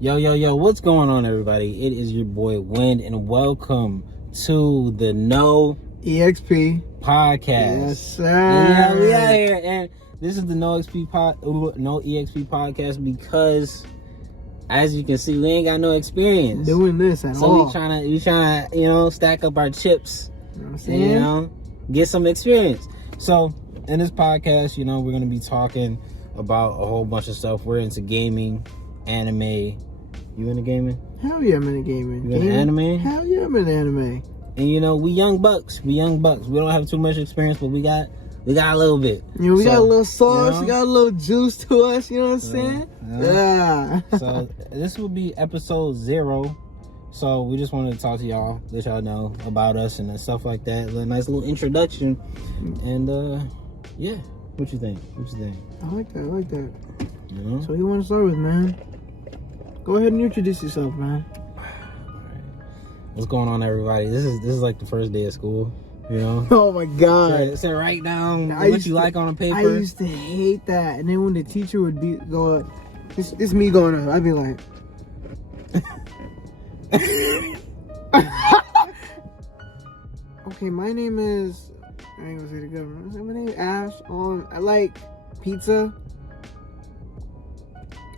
Yo, what's going on, everybody? It is your boy Wind, and welcome to the NoExpPodcast. Yes, sir. Yeah, we out here, and this is the NoExpPodcast because, as you can see, we ain't got no experience doing this at all. So we trying to, stack up our chips. You know what I'm saying? And, get some experience. So in this podcast, we're gonna be talking about a whole bunch of stuff. We're into gaming, anime. You into gaming? Hell yeah, I'm into gaming. You into anime? Hell yeah, I'm into anime. And we young bucks. We don't have too much experience, but we got a little bit. We got a little sauce, we got a little juice to us, you know what I'm saying? Yeah. So this will be episode 0. So we just wanted to talk to y'all, let y'all know about us and stuff like that. A nice little introduction. And yeah, what you think? I like that. So what you want to start with, man? Go ahead and introduce yourself, man. Alright. What's going on, everybody? This is like the first day of school, Oh my god. So write down what you like on a paper. I used to hate that. And then when the teacher would go, it's me going up, I'd be like, okay, my name is, I ain't gonna say the government. My name is Ash. I like pizza.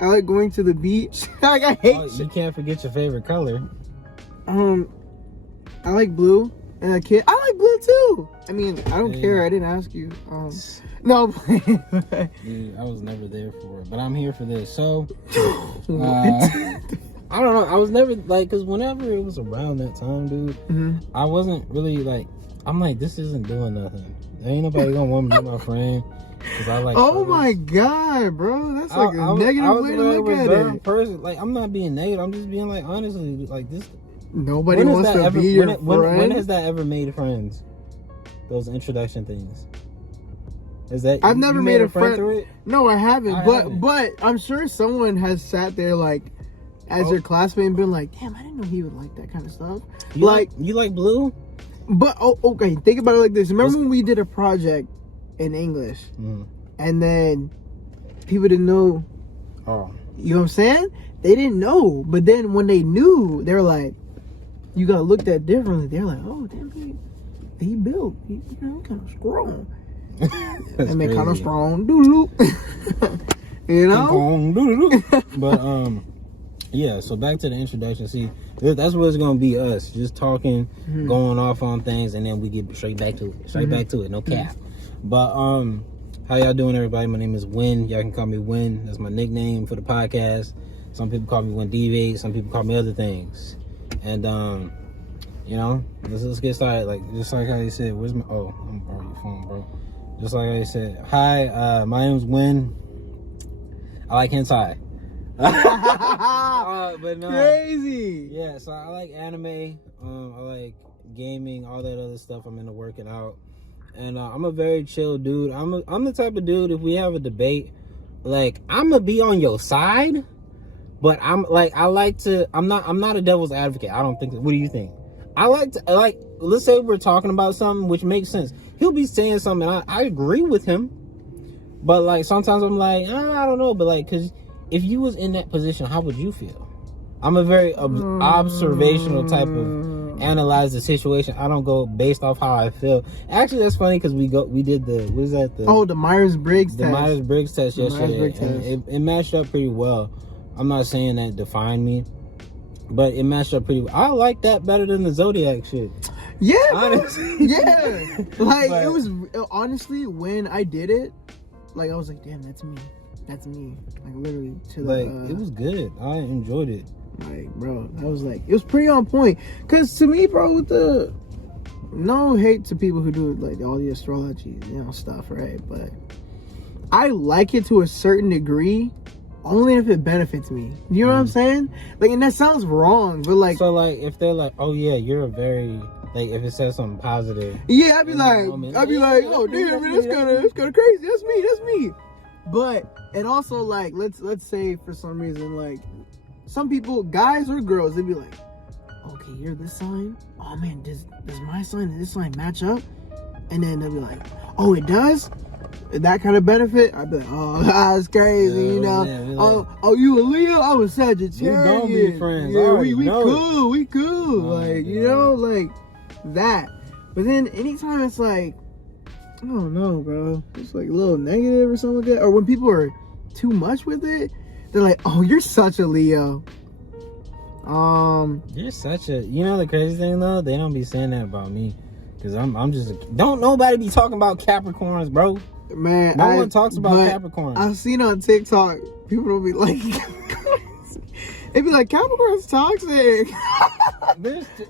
I like going to the beach. I hate you can't forget your favorite color. I like blue. And a kid, I like blue too. I mean, I don't care. I didn't ask you. No. Dude, I was never there for it, but I'm here for this. So, I don't know. I was never because whenever it was around that time, dude, I wasn't really I'm like, this isn't doing nothing. There ain't nobody gonna want me to be my friend. Cause I like. Oh my god, bro, that's like a negative way to look at it. Person, I'm not being negative. I'm just being honestly, this. Nobody wants to be your friend. When has that ever made friends? Those introduction things. Is that I've never made a friend through it? No, I haven't. But I'm sure someone has sat there as your classmate and been like, damn, I didn't know he would like that kind of stuff. You like blue? But okay, think about it like this. Remember when we did a project in English, and then people didn't know? Oh, you know what I'm saying? They didn't know, but then when they knew, they were like, you got looked at differently. They're like, oh, damn, he built. He kind of strong. I mean, kind of strong. Doo-doo. But yeah. So back to the introduction. See, that's what it's gonna be. Us just talking, going off on things, and then we get straight back to it. No cap. But how y'all doing, everybody? My name is Win. Y'all can call me Win. That's my nickname for the podcast. Some people call me Win Deviate. Some people call me other things. And let's get started. Just like how you said, I'm gonna borrow your phone, bro. Just like how you said, hi, my name's Win. I like hentai. But no, crazy. Yeah, so I like anime. I like gaming, all that other stuff. I'm into working out, and I'm a very chill dude. I'm the type of dude, if we have a debate, I'm gonna be on your side. But I'm not a devil's advocate. I don't think. What do you think? I let's say we're talking about something which makes sense. He'll be saying something, and I agree with him. But sometimes I'm I don't know. But cause if you was in that position, how would you feel? I'm a very observational type of analyze the situation. I don't go based off how I feel. Actually, that's funny because we did the the Myers-Briggs test. The Myers-Briggs test yesterday. And it matched up pretty well. I'm not saying that defined me, but it matched up pretty well. I like that better than the Zodiac shit. Yeah, honestly. Yeah. It was honestly when I did it, I was like, damn, that's me. Literally to it was good. I enjoyed it. Bro, I was it was pretty on point. Cause to me, bro, with the no hate to people who do all the astrology, stuff, right? But I like it to a certain degree. Only if it benefits me. You know what I'm saying? And that sounds wrong, but so if they're oh yeah, you're a very if it says something positive. Yeah, I'd be oh damn, man, that's kind of crazy. That's me. But it also let's say for some reason some people, guys or girls, they'd be okay, you're this sign. Oh man, does my sign and this sign match up? And then they'll be oh, it does. that kind of benefit, I'd be like, oh, that's crazy, Yeah, you know. yeah, like, oh, you a Leo? I'm a Sagittarius. We don't be friends. Yeah, we cool. We cool. Oh, like, you God. know, like that. But then anytime it's like, I don't know, bro. It's like a little negative or something like that. Or when people are too much with it, they're like, oh, you're such a Leo. You're such a. You know the crazy thing though, they don't be saying that about me, cause I'm just. Don't nobody be talking about Capricorns, bro. Man, no one talks about Capricorns. I've seen on TikTok people don't be like Capricorns. They be like Capricorn's toxic.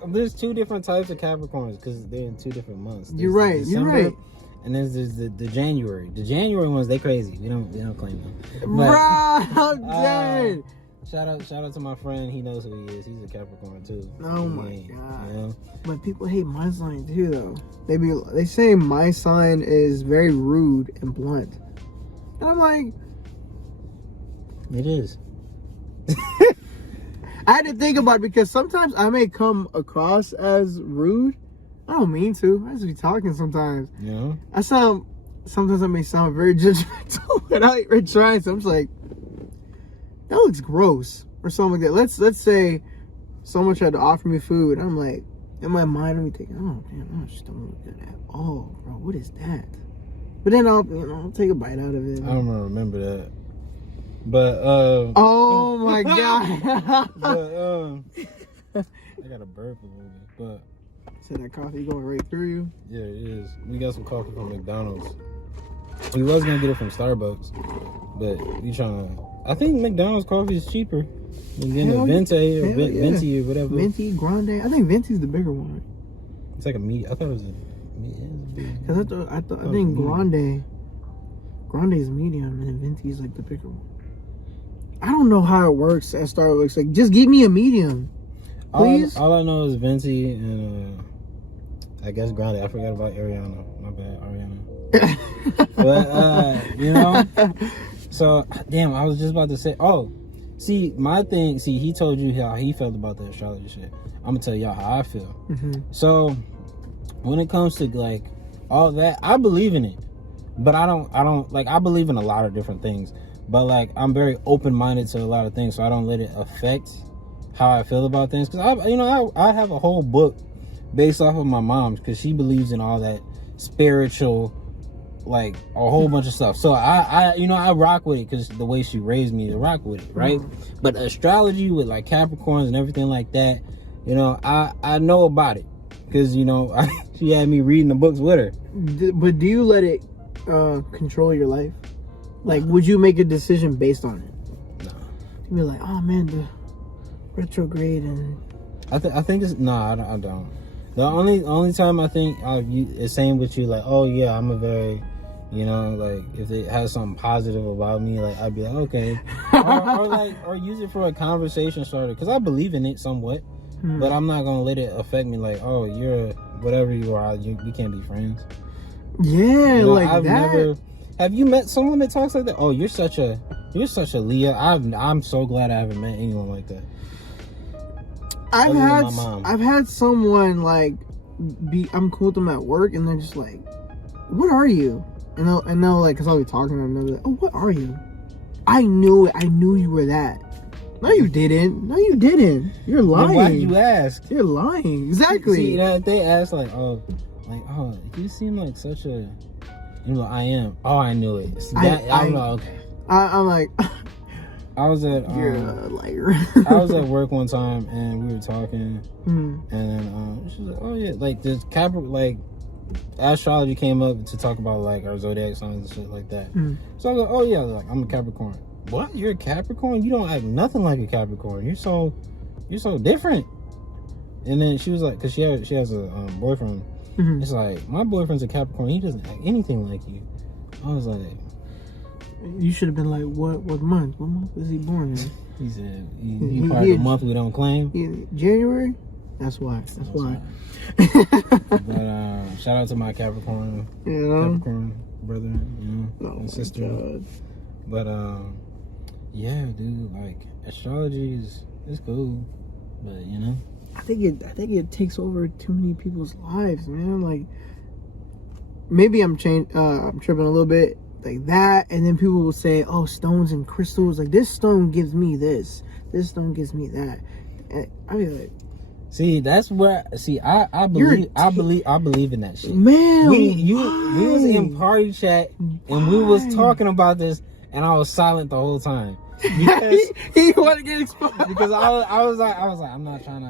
there's two different types of Capricorns because they're in 2 different months. There's You're right. December, You're right. And then there's the January. The January ones, they crazy. We don't claim them. Bruh, I'm dead. Shout out to my friend. He knows who he is. He's a Capricorn too. Oh my god. You know? But people hate my sign too, though. They say my sign is very rude and blunt, and I'm like, it is. I had to think about it because sometimes I may come across as rude. I don't mean to. I just be talking sometimes. You know? Sometimes I may sound very judgmental without even trying. So I'm just like, that looks gross or something like that. Let's say someone tried to offer me food. I'm like, in my mind, I'm thinking, oh damn, I just don't look good at all, bro. What is that? But then I'll take a bite out of it. I don't remember that. But oh my god. But I got a burp a little bit, but so that coffee going right through you? Yeah, it is. We got some coffee from McDonald's. We was gonna get it from Starbucks, but we trying to. I think McDonald's coffee is cheaper than getting a Venti or Venti or whatever. Venti, Grande. I think Venti's the bigger one. It's like a meat. I thought it was a. Because I think Grande is medium and then Venti is like the bigger one. I don't know how it works at Starbucks. Like, just give me a medium, please. All I know is Venti and I guess Grande. I forgot about Ariana. My bad, Ariana. But you know. So damn, I was just about to say. Oh, see, my thing. See, he told you how he felt about the astrology shit. I'm gonna tell y'all how I feel. Mm-hmm. So when it comes to like all that, I believe in it, but I don't like. I believe in a lot of different things. But like I'm very open-minded to a lot of things, so I don't let it affect how I feel about things. Because I have a whole book based off of my mom's, because she believes in all that spiritual, like a whole bunch of stuff. So I rock with it because the way she raised me to rock with it, right? Mm-hmm. But astrology with like Capricorns and everything like that, I know about it because she had me reading the books with her. But do you let it control your life? Like, would you make a decision based on it? No. You'd be like, oh man, the retrograde and. I think it's I don't. The only time I think it's same with you, like, oh yeah, I'm a very, like if it has something positive about me, like I'd be like, okay, or use it for a conversation starter, because I believe in it somewhat, but I'm not gonna let it affect me. Like, oh, you're whatever you are, we can't be friends. Yeah, like that. Have you met someone that talks like that? Oh, you're such a Leo. I'm so glad I haven't met anyone like that. I've had someone like I'm cool with them at work, and they're just like, "What are you?" And they'll like, cause I'll be talking to them, and they'll be like, "Oh, what are you?" I knew it. I knew you were that. No, you didn't. No, you didn't. You're lying. Then why did you ask? You're lying. Exactly. See, they ask like, oh, you seem like such a. I am. Oh, I knew it. I'm like, okay. I'm like, I was at. You're a liar. I was at work one time and we were talking, and then she was like, "Oh yeah, like this like astrology came up to talk about like our zodiac signs and shit like that." So I was like, "Oh yeah, like I'm a Capricorn." What? You're a Capricorn? You don't act nothing like a Capricorn. You're so different. And then she was like, because she has a boyfriend. It's like, my boyfriend's a Capricorn. He doesn't act anything like you. I was like, you should have been like, what month? What month was he born in? He said, he part of the month we don't claim. January? That's why. That's why. But shout out to my Capricorn brother, and sister. God. But yeah, dude, like astrology is cool, but I think it takes over too many people's lives, man. Like, maybe I'm tripping a little bit, like that, and then people will say, oh, stones and crystals, like this stone gives me this stone gives me that, and I mean, like, see, that's where, see, I believe in that shit, man. We was in party chat and we was talking about this, and I was silent the whole time because he wanted to get exposed, because I was like I'm not trying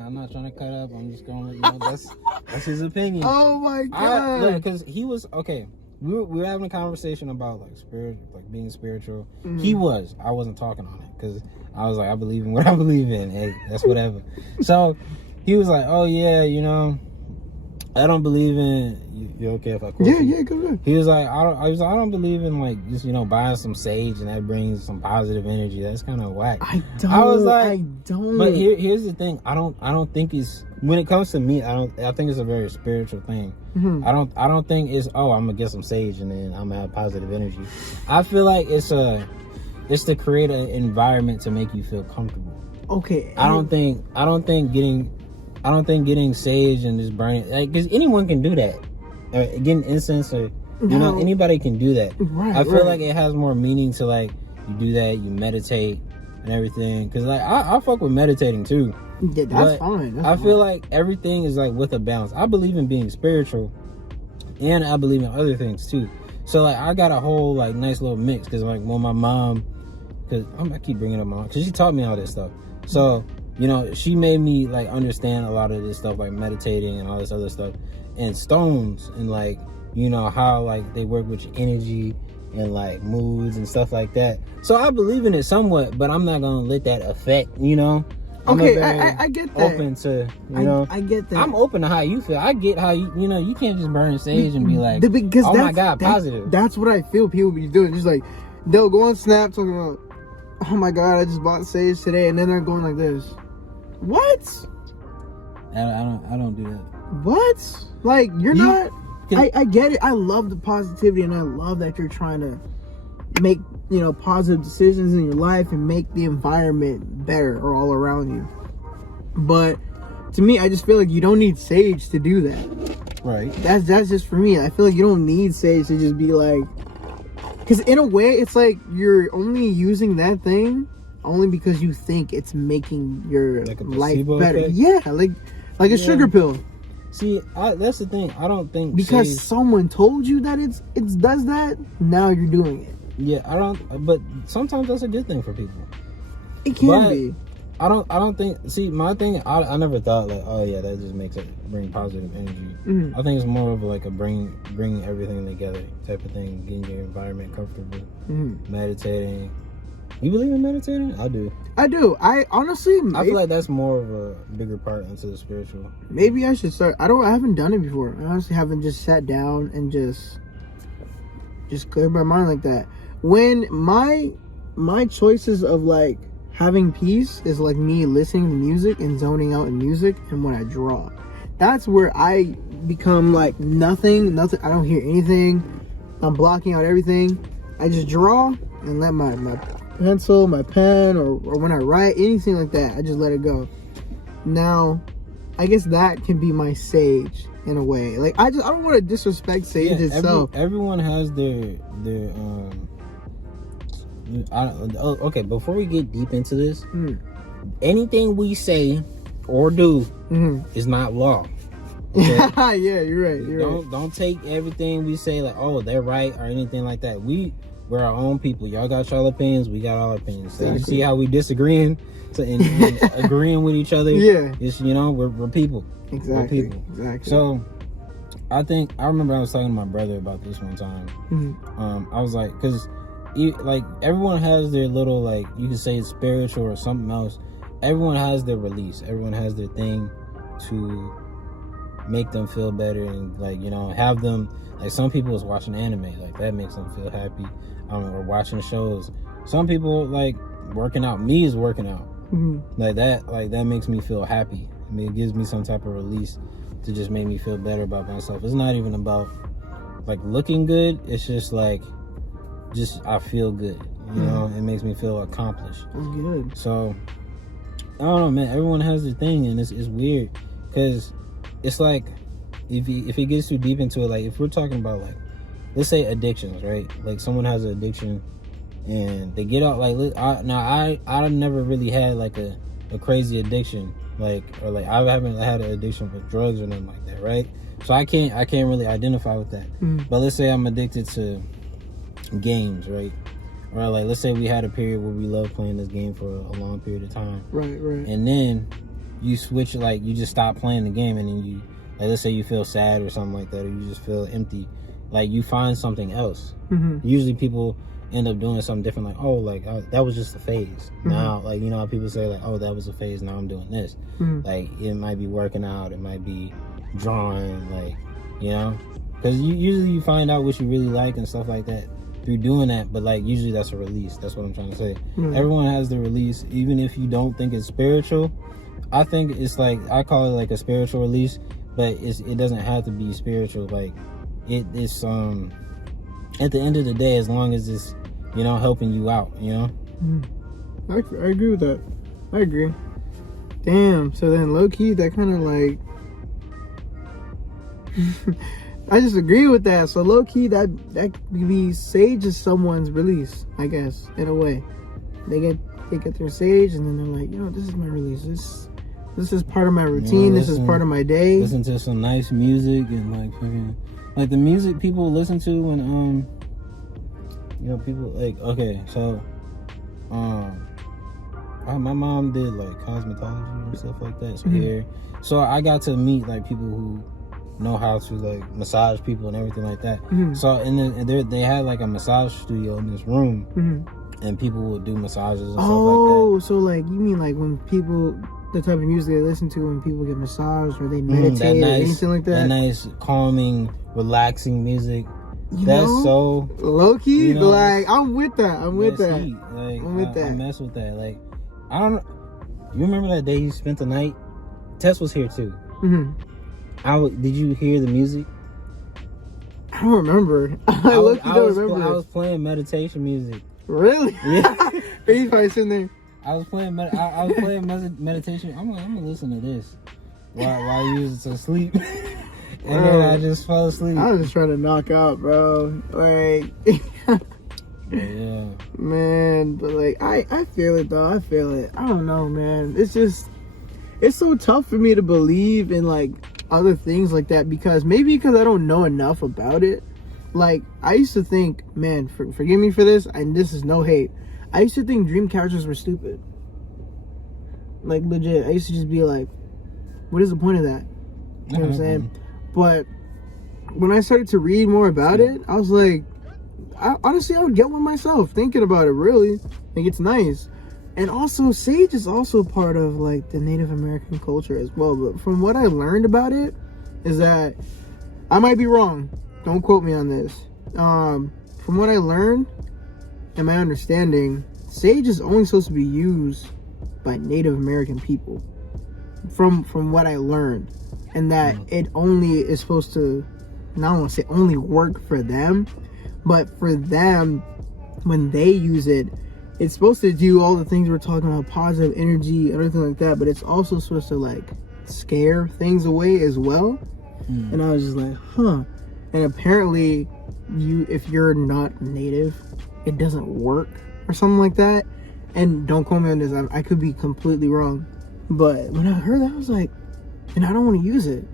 to cut up, I'm just going, that's his opinion. Oh my god. Because he was okay. We were having a conversation about like spirit, like being spiritual. I wasn't talking on it because I was like, I believe in what I believe in. Hey, that's whatever. So he was like, oh yeah, I don't believe in. You okay if I quote you? Yeah, go ahead. He was like, I don't believe in like just buying some sage and that brings some positive energy. That's kind of whack. I don't. But here's the thing. I don't think it's, when it comes to me, I think it's a very spiritual thing. Mm-hmm. I don't think it's, I'm gonna get some sage and then I'm gonna have positive energy. I feel like it's to create an environment to make you feel comfortable. Okay. I don't think getting sage and just burning, like, because anyone can do that. Getting incense, or anybody can do that. Right. I feel like it has more meaning to, like, you do that, you meditate and everything. Because like I fuck with meditating too. Yeah, that's fine. I feel like everything is like with a balance. I believe in being spiritual, and I believe in other things too. So like I got a whole like nice little mix. Because like when my mom, because I keep bringing up my mom, because she taught me all this stuff. So she made me like understand a lot of this stuff, like meditating and all this other stuff, and stones, and like how like they work with your energy and like moods and stuff like that. So I believe in it somewhat, but I'm not gonna let that affect. Okay, I get that. Open to I get that. I'm open to how you feel. I get how you can't just burn sage and be like, because oh my god, positive. That's what I feel people be doing. Just like they'll go on Snap talking about, oh my god, I just bought sage today, and then they're going like this. What? I don't do that. What? Like I get it. I love the positivity, and I love that you're trying to make positive decisions in your life and make the environment better or all around you. But to me, I just feel like you don't need sage to do that. Right. That's just for me. I feel like you don't need sage to just be like, because in a way, it's like you're only using that thing only because you think it's making your like life better. Effect? Yeah, like a sugar pill. See, that's the thing. I don't think because someone told you that it does that. Now you're doing it. Yeah, I don't. But sometimes that's a good thing for people. It can be. I don't think. See, my thing. I never thought like, oh yeah, that just makes it bring positive energy. Mm-hmm. I think it's more of like a bringing everything together type of thing. Getting your environment comfortable. Mm-hmm. Meditating. You believe in meditating? I do. I honestly, I feel like that's more of a bigger part into the spiritual. Maybe I should start. I haven't done it before. I honestly haven't just sat down and just cleared my mind like that. When my choices of like having peace is like me listening to music and zoning out in music, and when I draw, that's where I become like nothing. I don't hear anything. I'm blocking out everything. I just draw and let my pencil, my pen, or when I write, anything like that, I just let it go. Now, I guess that can be my sage in a way. Like I don't want to disrespect sage itself. Everyone has their okay, before we get deep into this, anything we say or do is not law. Okay? Yeah, you're right. Don't take everything we say like, oh, they're right or anything like that. We're our own people. Y'all got y'all opinions. We got our opinions. So you see how we disagreeing and agreeing with each other? Yeah. It's, we're people. Exactly. We're people. Exactly. So I remember I was talking to my brother about this one time. I was like, because like everyone has their little, like, you can say it's spiritual or something else. Everyone has their release. Everyone has their thing to make them feel better and like, have them, like some people is watching anime, like that makes them feel happy. Or watching shows. Some people like working out. Me is working out. Like that makes me feel happy. I mean, it gives me some type of release to just make me feel better about myself. It's not even about like looking good. It's just like, I feel good. It makes me feel accomplished. That's good. So I don't know, man. Everyone has their thing, and it's weird because it's like if it gets too deep into it, like if we're talking about like let's say addictions, right? Like someone has an addiction and they get out, like, I never really had like a crazy addiction, like, or like I haven't had an addiction with drugs or nothing like that, right? So I can't really identify with that. But let's say I'm addicted to games, right? Or like let's say we had a period where we loved playing this game for a long period of time, right, and then you switch, like you just stop playing the game, and then you, like, let's say you feel sad or something like that, or you just feel empty, like you find something else. Usually people end up doing something different, like, oh, like that was just a phase. Now, like, you know how people say, like, oh, that was a phase, now I'm doing this. Like, it might be working out, it might be drawing, like, you know, because usually you find out what you really like and stuff like that through doing that. But like usually that's a release. That's what I'm trying to say. Everyone has the release, even if you don't think it's spiritual. I think it's like, I call it like a spiritual release, but it doesn't have to be spiritual. Like it's at the end of the day, as long as it's, you know, helping you out, you know. I agree with that. I agree. Damn. So then low key that kind of like I just agree with that. So low key that could be sage is someone's release, I guess, in a way. They get their sage and then they're like, yo, this is my release. This is part of my routine. You know, this is part of my day. Listen to some nice music and like fucking, like the music people listen to when you know, people like, okay, so my mom did like cosmetology and stuff like that, so hair. So I got to meet like people who know how to like massage people and everything like that. So they had like a massage studio in this room, and people would do massages and stuff like that. Oh, so like you mean like when people, the type of music they listen to when people get massaged or they meditate or anything like that? That nice, calming, relaxing music. You That's know? so low key. You know, like I'm with that. I'm with that. Like, I'm with that. I mess with that. Like, I don't. You remember that day you spent the night? Tess was here too. Did you hear the music? I don't remember. I was playing meditation music. Really? Yeah. He's probably sitting there. I was playing meditation. I'm gonna listen to this while you was asleep. And then I just fell asleep. I was just trying to knock out, bro. Like, yeah, man. But like, I feel it though. I feel it. I don't know, man. It's just, it's so tough for me to believe in like other things like that because I don't know enough about it. Like, I used to think, man, forgive me for this, and this is no hate. I used to think dream catchers were stupid. Like, legit. I used to just be like, what is the point of that? You know what I'm saying? But when I started to read more about it, I was like, honestly, I would get one myself, thinking about it, really. Like, it's nice. And also, sage is also part of, like, the Native American culture as well. But from what I learned about it, is that, I might be wrong. Don't quote me on this. From what I learned, and my understanding, sage is only supposed to be used by Native American people. From what I learned. And that it only is supposed to, I don't want to say only work for them, but for them, when they use it, it's supposed to do all the things we're talking about, positive energy, everything like that, but it's also supposed to like scare things away as well. And I was just like, huh. And apparently, if you're not native, it doesn't work or something like that. And don't quote me on this, I could be completely wrong. But when I heard that, I was like, and I don't want to use it,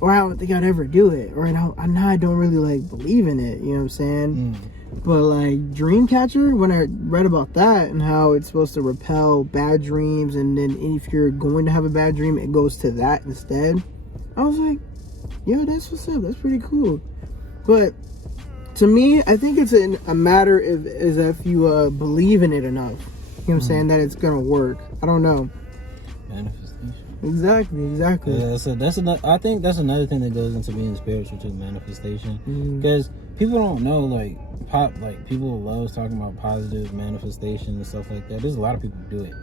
or I don't think I'd ever do it, or now I don't really like believe in it, you know what I'm saying? But like Dreamcatcher, when I read about that and how it's supposed to repel bad dreams, and then if you're going to have a bad dream, it goes to that instead, I was like, yo, that's what's up, that's pretty cool. But to me, I think it's a matter is if you believe in it enough, you know what I'm saying, that it's gonna work. I don't know. Manifestation. Exactly. Yeah, so I think that's another thing that goes into being spiritual too, manifestation. Because people don't know, like people love talking about positive manifestation and stuff like that. There's a lot of people who do it,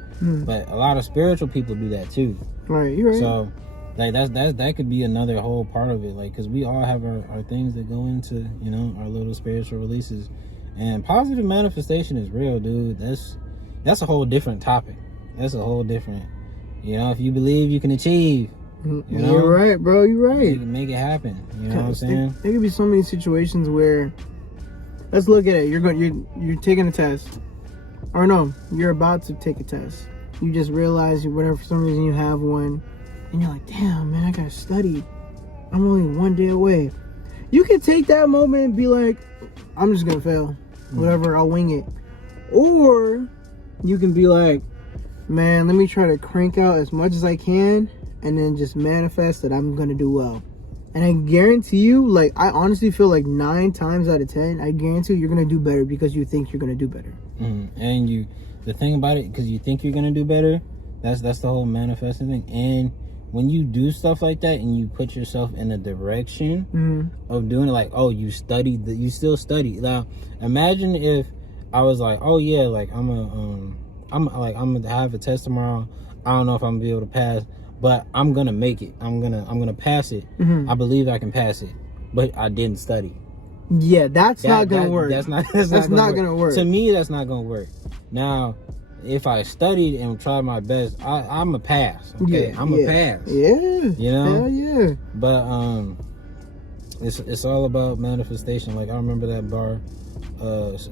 but a lot of spiritual people do that too. Right, you're right. So like that could be another whole part of it, like, because we all have our things that go into, you know, our little spiritual releases, and positive manifestation is real, dude. That's a whole different topic. That's a whole different. You know, if you believe you can achieve, You know? You're right, bro. You're right. Make it happen. You know what I'm saying? There could be so many situations where, let's look at it. You're taking a test, or no, you're about to take a test. You just realize whatever, for some reason you have one, and you're like, damn, man, I gotta study. I'm only one day away. You can take that moment and be like, I'm just gonna fail. Whatever, I'll wing it. Or you can be like, man, let me try to crank out as much as I can and then just manifest that I'm gonna do well. And I guarantee you, like, I honestly feel like 9 times out of 10, I guarantee you're gonna do better because you think you're gonna do better. And the thing about it, because you think you're gonna do better, that's the whole manifesting thing. And when you do stuff like that and you put yourself in a direction of doing it, like, oh, you still study. Now, imagine if I was like, oh yeah, like I'm gonna have a test tomorrow. I don't know if I'm gonna be able to pass, but I'm gonna make it. I'm gonna pass it. I believe I can pass it, but I didn't study. Yeah, that's not gonna work. That's not gonna work. To me, that's not gonna work. Now, if I studied and tried my best, I'm a pass. Okay, I'm a pass. Yeah, you know. Hell yeah. But it's all about manifestation. Like I remember that bar.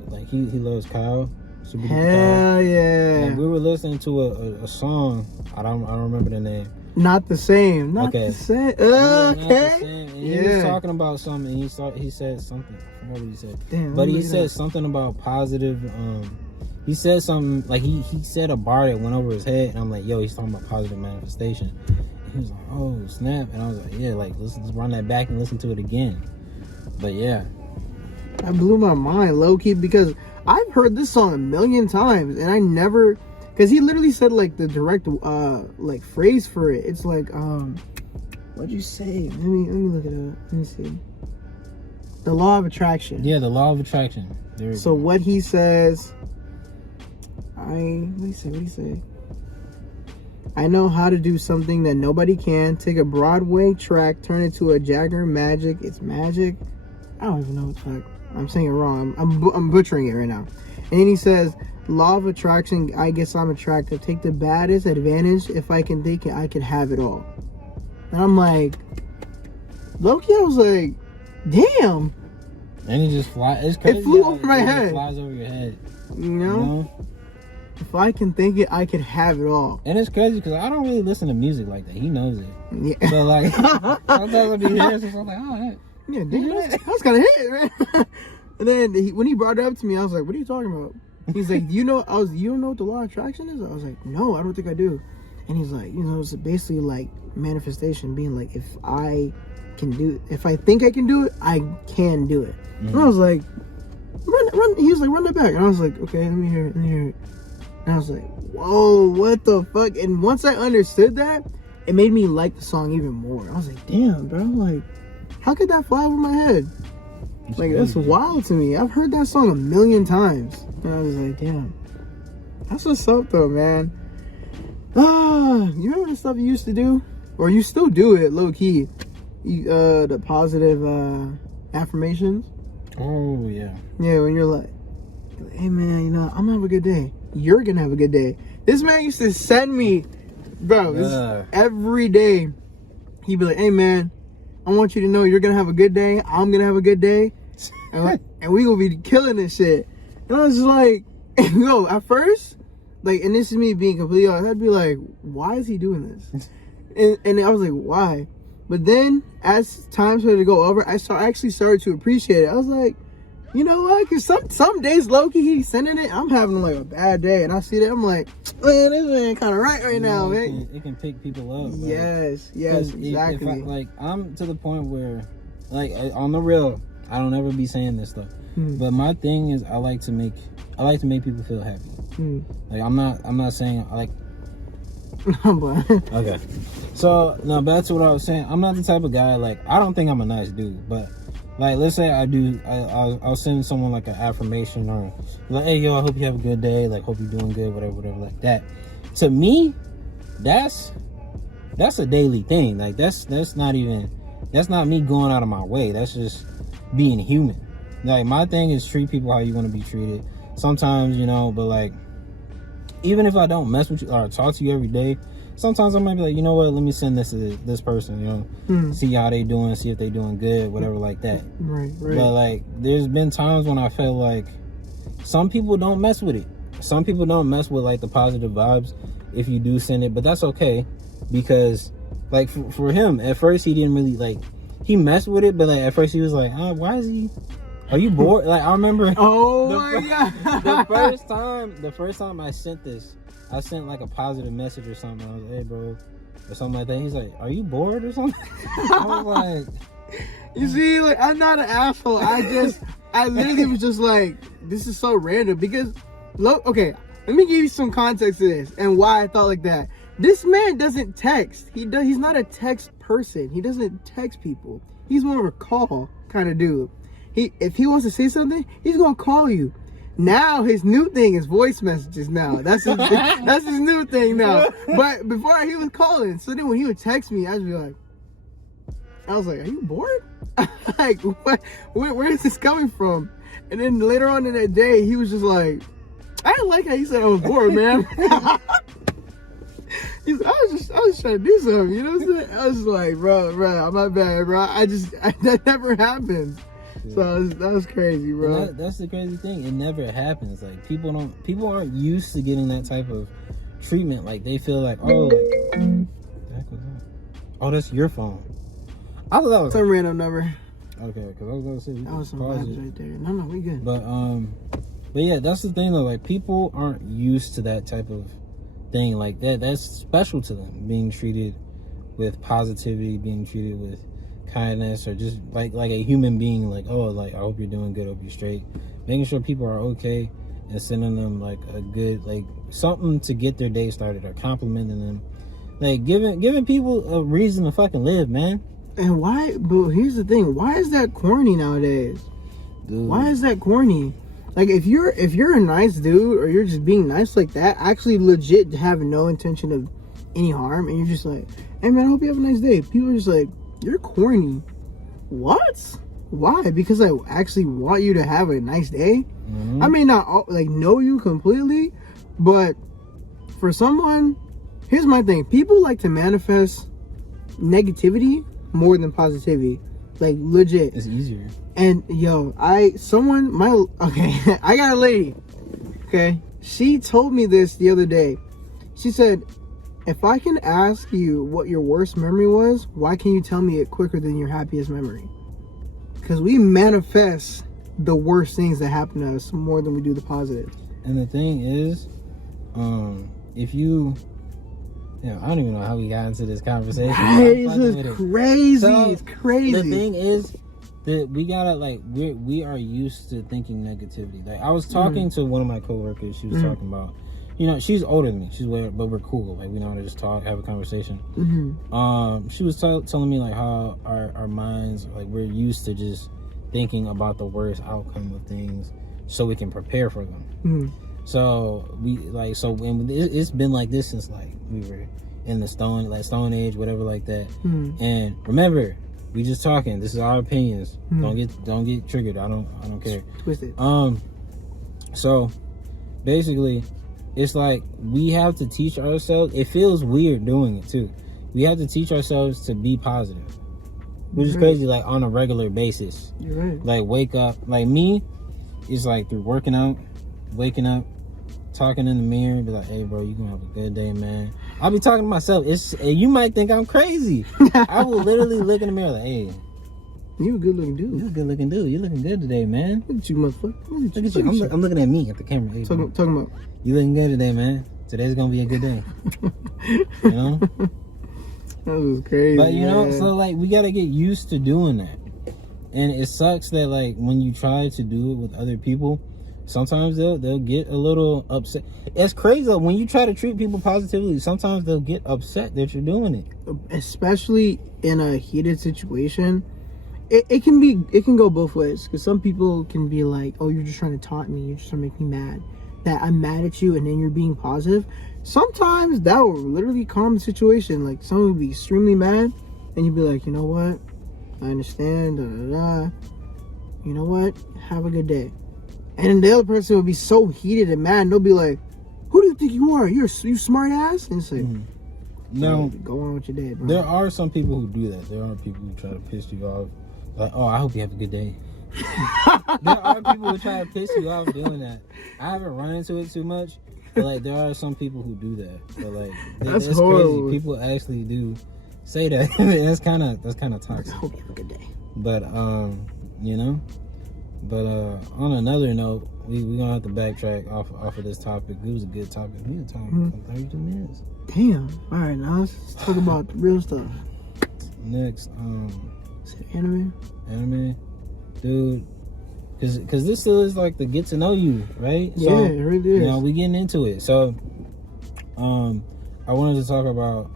Like he loves Kyle. Super Hell yeah. And we were listening to a song. I don't remember the name. Not the same. Not the same. Okay. And he was talking about something. And he said something. I forgot what he said. Damn, but he said something about positive. He said something like he said a bar that went over his head, and I'm like, yo, he's talking about positive manifestation. And he was like, oh snap, and I was like, yeah, like let's run that back and listen to it again. But yeah, that blew my mind, low key, because I've heard this song a million times, and I never, because he literally said like the direct like phrase for it. It's like what'd you say? Let me look it up. Let me see. The law of attraction. Yeah, the law of attraction. So what he says. What do you say? I know how to do something that nobody can. Take a Broadway track, turn it to a Jagger magic. It's magic. I don't even know what the fuck. I'm saying it wrong. I'm butchering it right now. And then he says, law of attraction. I guess I'm attractive. Take the baddest advantage. If I can take it, I can have it all. And I'm like, low-key, I was like, damn. And he just flies. It's crazy. It flew over my head. It flies over your head. You know? If I can think it, I can have it all. And it's crazy because I don't really listen to music like that. He knows it. Yeah. So like, sometimes I'll be hearing something, I'm like, oh, yeah, damn, that's kind of hit, man. And then when he brought it up to me, I was like, what are you talking about? He's like, you don't know what the law of attraction is? I was like, no, I don't think I do. And he's like, it's basically like manifestation, being like, if I think I can do it, I can do it. And I was like, run. He was like, run that back. And I was like, okay, let me hear it. And I was like, whoa, what the fuck? And once I understood that, it made me like the song even more. I was like, damn, bro, like, how could that fly over my head? Like, that's wild to me. I've heard that song a million times. And I was like, damn. That's what's up, though, man. You remember the stuff you used to do? Or you still do it, low-key. The positive affirmations. Oh, yeah. Yeah, when you're like, hey, man, I'm gonna have a good day. You're gonna have a good day. This man used to send me, bro, every day. He'd be like, hey, man, I want you to know you're gonna have a good day. I'm gonna have a good day. And we gonna be killing this shit. And I was just like, yo, at first, like, and this is me being completely honest, I'd be like, why is he doing this? And I was like, why? But then, as time started to go over, I actually started to appreciate it. I was like, you know what? Because some days, low-key, he's sending it. I'm having like a bad day, and I see that. I'm like, man, this man kind of right now, man. It can pick people up. Bro. Yes, exactly. I'm to the point where, like, on the real, I don't ever be saying this stuff. But my thing is, I like to make people feel happy. Like, I'm not saying like. Okay. So now back to what I was saying. I'm not the type of guy, like, I don't think I'm a nice dude, but. Like, let's say I do, I'll send someone like an affirmation or like, hey, yo, I hope you have a good day. Like, hope you're doing good, whatever, like that. To me, that's a daily thing. Like, that's not me going out of my way. That's just being human. Like, my thing is treat people how you want to be treated. Sometimes, but like, even if I don't mess with you or talk to you every day, sometimes I might be like, you know what, let me send this to this person, you know, see how they doing, see if they doing good, whatever like that. Right. But like, there's been times when I felt like some people don't mess with it. Some people don't mess with like the positive vibes if you do send it, but that's okay, because like for him, at first he didn't really like, he messed with it, but like at first he was like, why is he? Are you bored? Like I remember. Oh my god. The first time I sent this, I sent like a positive message or something. I was like, hey bro, or something like that. He's like, are you bored or something? I was like, you see, like I'm not an asshole. I literally was just like, this is so random because, look, okay, let me give you some context to this and why I thought like that. This man doesn't text. He's not a text person. He doesn't text people. He's more of a call kind of dude. If he wants to say something, he's gonna call you. Now his new thing is voice messages. Now that's his new thing now. But before he was calling, so then when he would text me, I was like, are you bored? Like, what? Where is this coming from? And then later on in that day, he was just like, I didn't like how you said I was bored, man. I was trying to do something, you know what I'm saying? I was like, bro, my bad, bro. That never happens. So that was crazy, bro. That's the crazy thing. It never happens. Like people aren't used to getting that type of treatment. Like they feel like, oh, that's your phone. I thought that was some random number. Okay, because I was gonna say that was some vibes right there. No, we good. But yeah, that's the thing though. Like people aren't used to that type of thing like that. That's special to them, being treated with positivity, being treated with kindness, or just like a human being. Like, oh, like I hope you're doing good, hope you're straight. Making sure people are okay and sending them like a good, like something to get their day started, or complimenting them, like giving people a reason to fucking live, man. And why? But here's the thing: why is that corny nowadays? Dude. Why is that corny? Like if you're a nice dude, or you're just being nice like that, actually legit have no intention of any harm, and you're just like, hey man, I hope you have a nice day. People are just like, you're corny. What? Why? Because I actually want you to have a nice day. Mm-hmm. I may not like know you completely, but for someone, here's my thing: people like to manifest negativity more than positivity. Like legit, it's easier. And yo, I got a lady. Okay, she told me this the other day. She said, if I can ask you what your worst memory was, why can't you tell me it quicker than your happiest memory? Because we manifest the worst things that happen to us more than we do the positive. And the thing is, if you know, I don't even know how we got into this conversation. It's crazy. So, it's crazy. The thing is that we gotta, like, we are used to thinking negativity. Like, I was talking to one of my coworkers. She was talking about, you know, she's older than me. But we're cool. Like, we know how to just talk, have a conversation. She was telling me like how our minds, like, we're used to just thinking about the worst outcome of things so we can prepare for them. So it's been like this since like we were in the stone age, whatever like that. And remember, we just talking. This is our opinions. Don't get triggered. I don't care. Twisted. So basically, it's like we have to teach ourselves. It feels weird doing it too. We have to teach ourselves to be positive, which is crazy. Like on a regular basis. You're right. Like wake up. Like me, it's like through working out, waking up, talking in the mirror, be like, hey bro, you gonna have a good day, man. I'll be talking to myself. You might think I'm crazy. I will literally look in the mirror like, hey, you a good looking dude. You a good looking dude. You looking good today, man. Look at you, motherfucker. Look at you. I'm looking at me at the camera. Hey, talking about. You looking good today, man. Today's gonna be a good day. You know? That was crazy. But you know, so like we gotta get used to doing that. And it sucks that like when you try to do it with other people, sometimes they'll get a little upset. It's crazy though, when you try to treat people positively, sometimes they'll get upset that you're doing it. Especially in a heated situation. It can go both ways, because some people can be like, oh, you're just trying to taunt me, you're just trying to make me mad, that I'm mad at you, and then you're being positive. Sometimes that will literally calm the situation. Like someone will be extremely mad and you'll be like, you know what, I understand, you know what, have a good day. And then the other person will be so heated and mad, and they'll be like, who do you think you are? You smart ass? And it's like, No, go on with your day, bro. there are some people who do that. There are people who try to piss you off. Like, oh, I hope you have a good day. There are people who try to piss you off doing that. I haven't run into it too much, but like there are some people who do that. But like that's horrible. Crazy. People actually do say that. that's kind of toxic. I hope you have a good day. But you know. But on another note, we gonna have to backtrack off of this topic. It was a good topic. We were talking for 32 minutes. Damn. All right, now let's talk about the real stuff. Next, is it anime, dude. Cause this still is like the get to know you, right? Yeah, so, it really is. You know, we getting into it. So, I wanted to talk about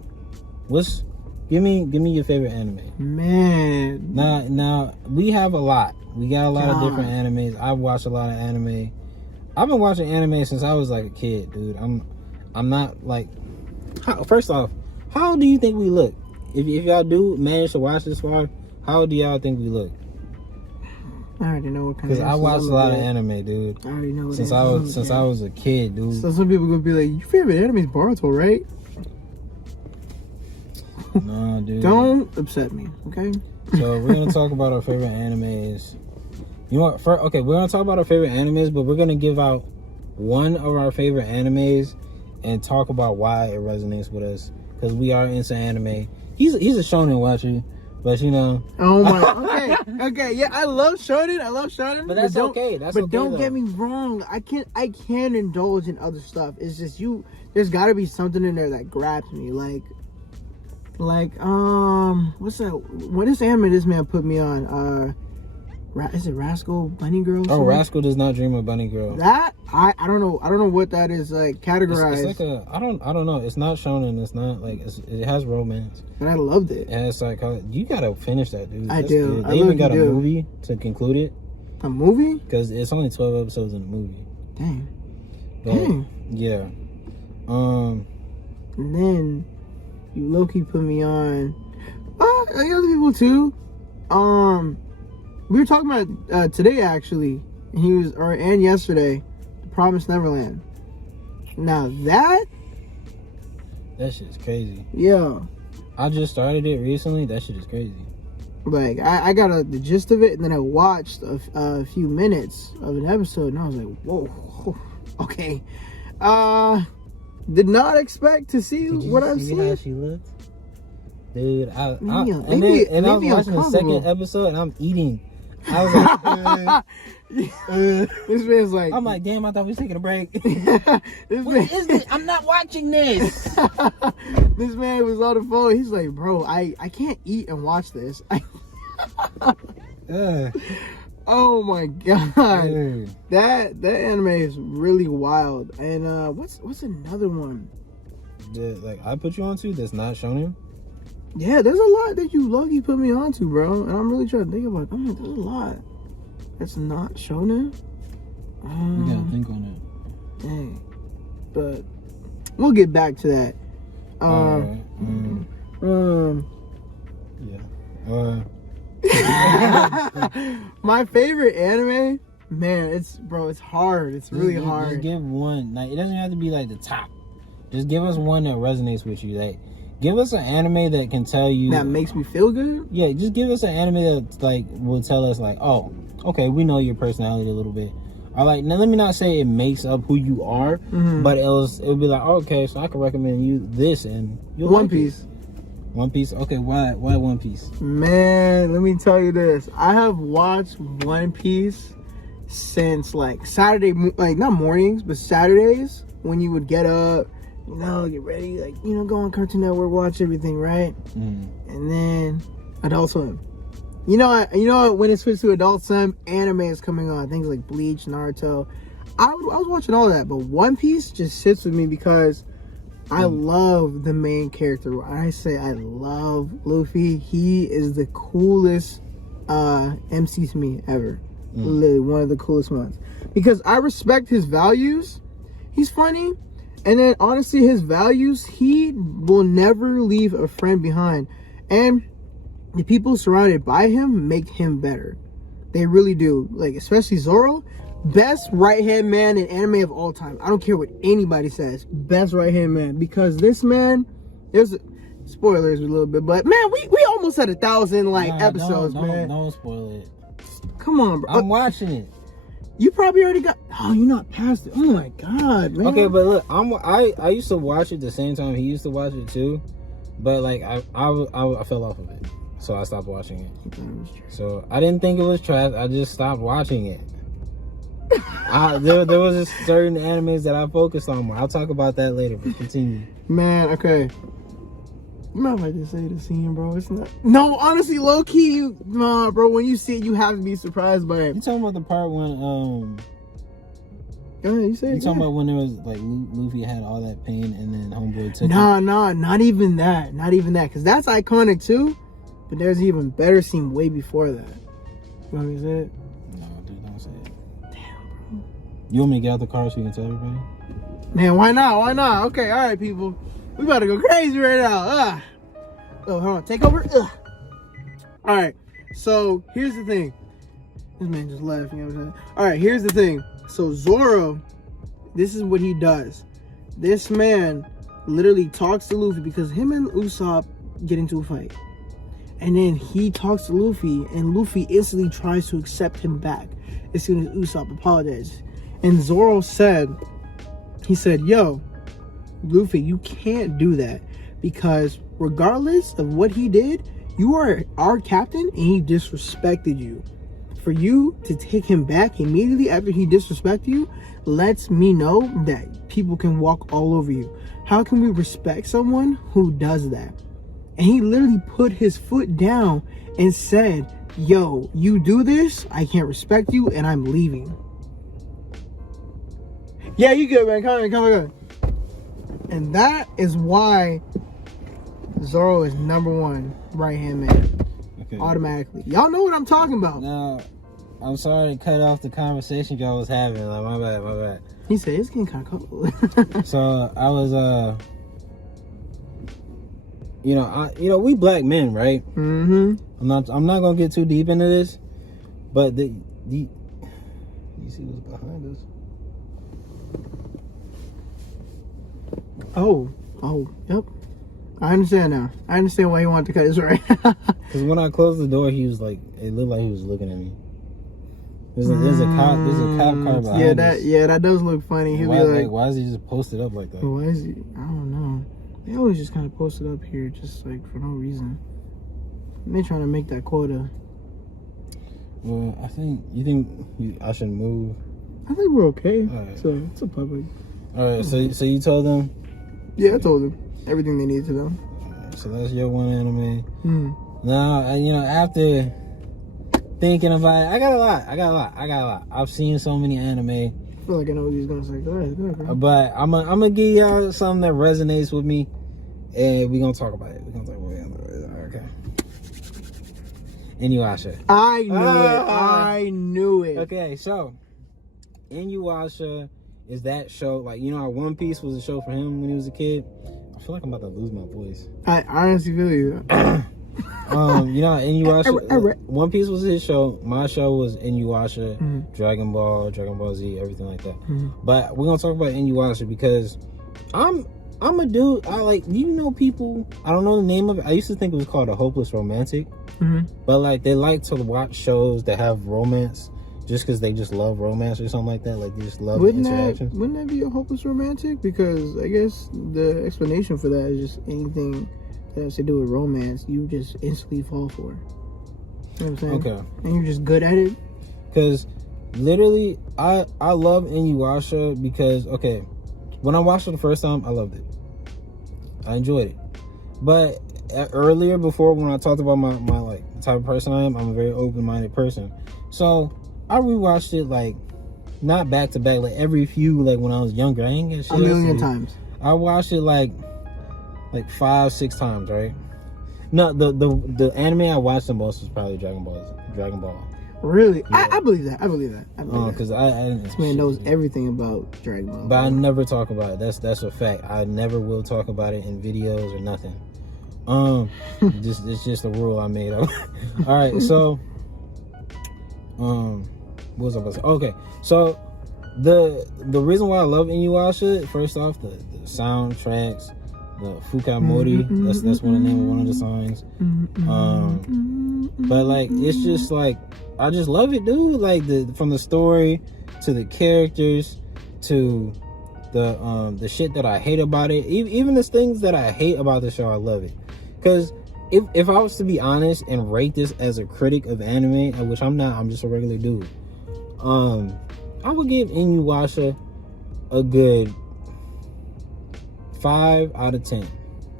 give me your favorite anime. Man. Now we have a lot. We got a lot of different animes. I've watched a lot of anime. I've been watching anime since I was like a kid, dude. I'm not like. First off, how do you think we look? If y'all do manage to watch this far, how do y'all think we look? I already know what kind of. Because I watched a lot of anime, dude. I already know. Since I was a kid, dude. So some people gonna be like, "Your favorite anime is Boruto, right?" No, dude. Don't upset me, okay? So we're gonna talk about our favorite animes. You know what? We're gonna talk about our favorite animes, but we're gonna give out one of our favorite animes and talk about why it resonates with us. Because we are into anime. He's a shonen watcher, but you know. Oh my. Okay. Yeah, I love shonen. But that's okay. Don't get me wrong. I can indulge in other stuff. It's just there's got to be something in there that grabs me. Like what's that? What is anime this man put me on? Is it Rascal Bunny Girl? Oh, Rascal Does Not Dream of Bunny Girl. That I don't know what that is like categorized. It's like I don't know. It's not shonen. It's not like it has romance. But I loved it. It has psychology. You gotta finish that, dude. I do. They even got a movie to conclude it. A movie? Because it's only 12 episodes in the movie. Dang. But, yeah. And then you low-key put me on. Other people too. We were talking about today actually, and yesterday, The Promised Neverland. Now that shit is crazy. Yeah. I just started it recently. That shit is crazy. Like I got the gist of it, and then I watched a few minutes of an episode, and I was like, whoa, okay. Did not expect to see what I've seen. How she looked, dude. I was watching the second episode, and I'm eating. I was like, this man's like, I'm like, damn, I thought we was taking a break. What is this? I'm not watching this. This man was on the phone. He's like, bro, I can't eat and watch this. Oh my god. Dude. That anime is really wild. And what's another one? Like I put you onto that's not shonen? Yeah, there's a lot that you lucky put me onto, bro. And I'm really trying to think about it. I mean, there's a lot that's not shonen. You gotta think on it. Dang. But we'll get back to that. My favorite anime, man, it's hard. It's really hard. Just give one. Like it doesn't have to be like the top. Just give us one that resonates with you. Like give us an anime that can tell you that makes me feel good. Yeah, just give us an anime that like will tell us like, oh, okay, we know your personality a little bit. Or like, now let me not say it makes up who you are, but it'll be like, oh, okay, so I can recommend you this and you'll One like Piece. It. One Piece. Okay, why One Piece? Man, let me tell you this. I have watched One Piece since like Saturday, like not mornings, but Saturdays when you would get up, you know, get ready, like, you know, go on Cartoon Network, watch everything, right? And then Adult Swim. You know, when it switched to Adult Swim, anime is coming on. Things like Bleach, Naruto. I was watching all that, but One Piece just sits with me because I love the main character. When I say I love Luffy, he is the coolest MC to me ever. Literally one of the coolest ones. Because I respect his values. He's funny. And then honestly, his values, he will never leave a friend behind. And the people surrounded by him make him better. They really do. Like, especially Zoro. Best right-hand man in anime of all time. I don't care what anybody says. Best right-hand man. Because this man There's spoilers a little bit, but man, we almost had 1,000 episodes, man. Don't spoil it. Come on, bro. I'm watching it. You probably already got. Oh, you're not past it. Oh my god, man. Okay, but look, I used to watch it the same time he used to watch it too, but like I fell off of it, so I stopped watching it. So I didn't think it was trash. I just stopped watching it. There was just certain animes that I focused on more. I'll talk about that later, but continue. Man, okay. I'm not about to say the scene, bro. It's not. No, honestly, low key, nah, bro. When you see it, you have to be surprised by it. You talking about the part when You say it. You talking about when there was like Luffy had all that pain and then homeboy took Nah, not even that. Not even that, because that's iconic too. But there's an even better scene way before that. You want me to say it? No, dude, don't say it. Damn, bro. You want me to get out the car so you can tell everybody? Man, why not? Why not? Okay, all right, people. We about to go crazy right now. Oh, hold on. Take over. All right. So, here's the thing. This man just left. You know what I'm saying? All right, here's the thing. So, Zoro, this is what he does. This man literally talks to Luffy because him and Usopp get into a fight. And then he talks to Luffy, and Luffy instantly tries to accept him back as soon as Usopp apologizes. And Zoro said, he said, yo, Luffy, you can't do that because regardless of what he did, you are our captain and he disrespected you. For you to take him back immediately after he disrespected you lets me know that people can walk all over you. How can we respect someone who does that? And he literally put his foot down and said, yo, you do this, I can't respect you and I'm leaving. Yeah, you good, man. Come on. And that is why Zoro is #1 right-hand man. Okay. Automatically. Y'all know what I'm talking about. Now, I'm sorry to cut off the conversation y'all was having. Like, my bad. He said it's getting kind of cold. So, I was, we black men, right? Mm-hmm. I'm not gonna get too deep into this, but you see what's behind us? Oh, yep. I understand now. I understand why he wanted to cut his right. Because when I closed the door, he was like, it looked like he was looking at me. There's a cop car behind us. Yeah, that does look funny. He'll be like, why is he just posted up like that? Why is he? I don't know. They always just kind of posted up here, just like for no reason. They're trying to make that quota. Well, you think I should move? I think we're okay. Right. So it's a public. All right. So you told them? Yeah, I told them everything they need to know. Right, so that's your one anime. Mm. Now, after thinking about it, I got a lot. I've seen so many anime. I feel like I know what he's gonna say. Go ahead. But I'm gonna give y'all something that resonates with me, and we're gonna talk about it. Okay. Inuyasha. I knew it. Okay, so Inuyasha is that show, like, how One Piece was a show for him when he was a kid. I feel like I'm about to lose my voice. I honestly feel you. Inuyasha, One Piece was his show. My show was Inuyasha, Dragon Ball Z, everything like that. But we're gonna talk about Inuyasha because I'm a dude. People. I don't know the name of it. I used to think it was called a hopeless romantic, but like they like to watch shows that have romance just because they just love romance or something like that. Like they just love interaction. Wouldn't that be a hopeless romantic? Because I guess the explanation for that is just anything that has to do with romance, you just instantly fall for. You know what I'm saying? Okay. And you're just good at it. Because literally, I love Inuyasha because, okay, when I watched it the first time, I loved it. I enjoyed it. But earlier, before, when I talked about my like type of person I am, I'm a very open-minded person. So I rewatched it like not back to back, like every few, like when I was younger. I ain't get shit. A million times. I watched it like 5-6 times, right? No, the anime I watched the most was probably Dragon Ball. Really? Yeah. I believe that. Because this man knows everything about Dragon Ball. But I never talk about it. That's a fact. I never will talk about it in videos or nothing. It's just a rule I made up. All right, so what was I about to say? Okay, so the reason why I love Inuyasha, first off, the soundtracks, Fukamori. That's one of the name of one of the songs. But like it's just like I just love it, dude. Like from the story to the characters to the shit that I hate about it. Even the things that I hate about the show, I love it. Because if I was to be honest and rate this as a critic of anime, which I'm not, I'm just a regular dude. I would give Inuyasha a good 5 out of 10.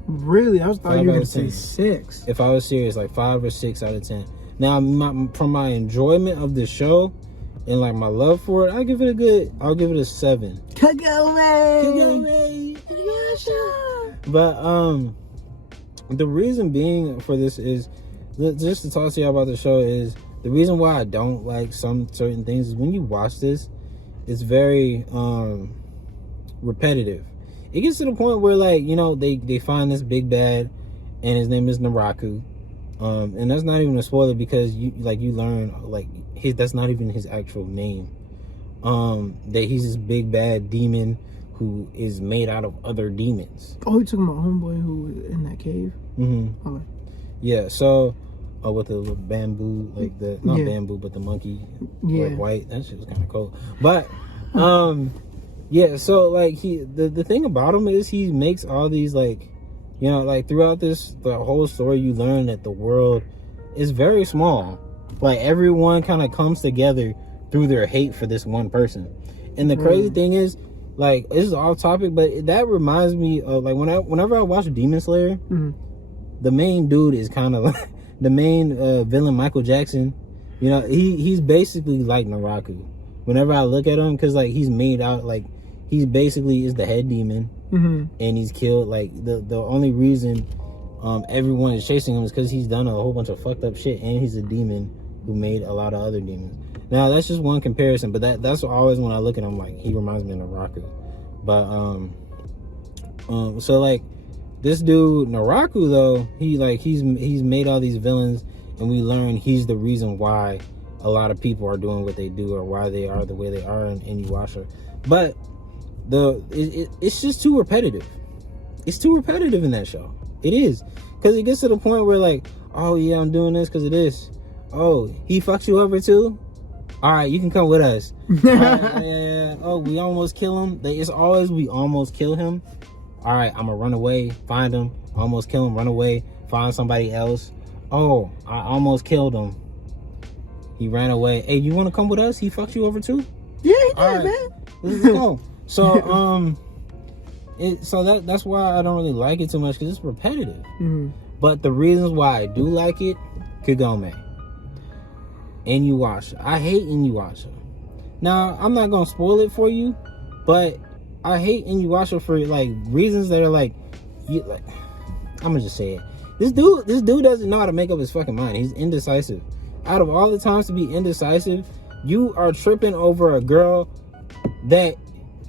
Really? I thought you were going to say 6. If I was serious, like 5 or 6 out of 10. Now, from my enjoyment of the show and like my love for it, I'll give it a 7. Kagome! But the reason being for this is just to talk to you about the show is the reason why I don't like some certain things is when you watch this, it's very repetitive. It gets to the point where like, you know, they find this big bad and his name is Naraku. And that's not even a spoiler because you learn like that's not even his actual name. That he's this big bad demon who is made out of other demons. Oh, you talking about homeboy who was in that cave? Mm-hmm. Okay. Yeah, so with the little bamboo, like bamboo, but the monkey, like white. That shit was kind of cool. But yeah, so like the thing about him is he makes all these like, you know, like throughout the whole story, you learn that the world is very small. Like everyone kind of comes together through their hate for this one person. And the crazy thing is, like, this is off topic, but that reminds me of like whenever I watch Demon Slayer, the main dude is kind of like the main villain, Michael Jackson. You know, he's basically like Naraku. Whenever I look at him, because like he's made out like he basically is the head demon, and he's killed. Like the only reason everyone is chasing him is because he's done a whole bunch of fucked up shit, and he's a demon who made a lot of other demons. Now that's just one comparison, but that's always when I look at him, like he reminds me of Naraku. But so like this dude Naraku though, he's made all these villains, and we learn he's the reason why a lot of people are doing what they do or why they are the way they are in Inuyasha. But it's just too repetitive. It's too repetitive in that show. It is, because it gets to the point where like, oh yeah, I'm doing this because of this. Oh, he fucks you over too? All right, you can come with us. Yeah. Oh, we almost kill him. It's always we almost kill him. All right, I'm gonna run away, find him, almost kill him, run away, find somebody else. Oh, I almost killed him. He ran away. Hey, you want to come with us? He fucks you over too? Yeah, he did, man. Let's go. So that's why I don't really like it too much, because it's repetitive. But the reasons why I do like it, Kagome, Inuyasha. I hate Inuyasha. Now I'm not gonna spoil it for you, but I hate Inuyasha for like reasons that are like I'm gonna just say it. This dude doesn't know how to make up his fucking mind. He's indecisive. Out of all the times to be indecisive, you are tripping over a girl that,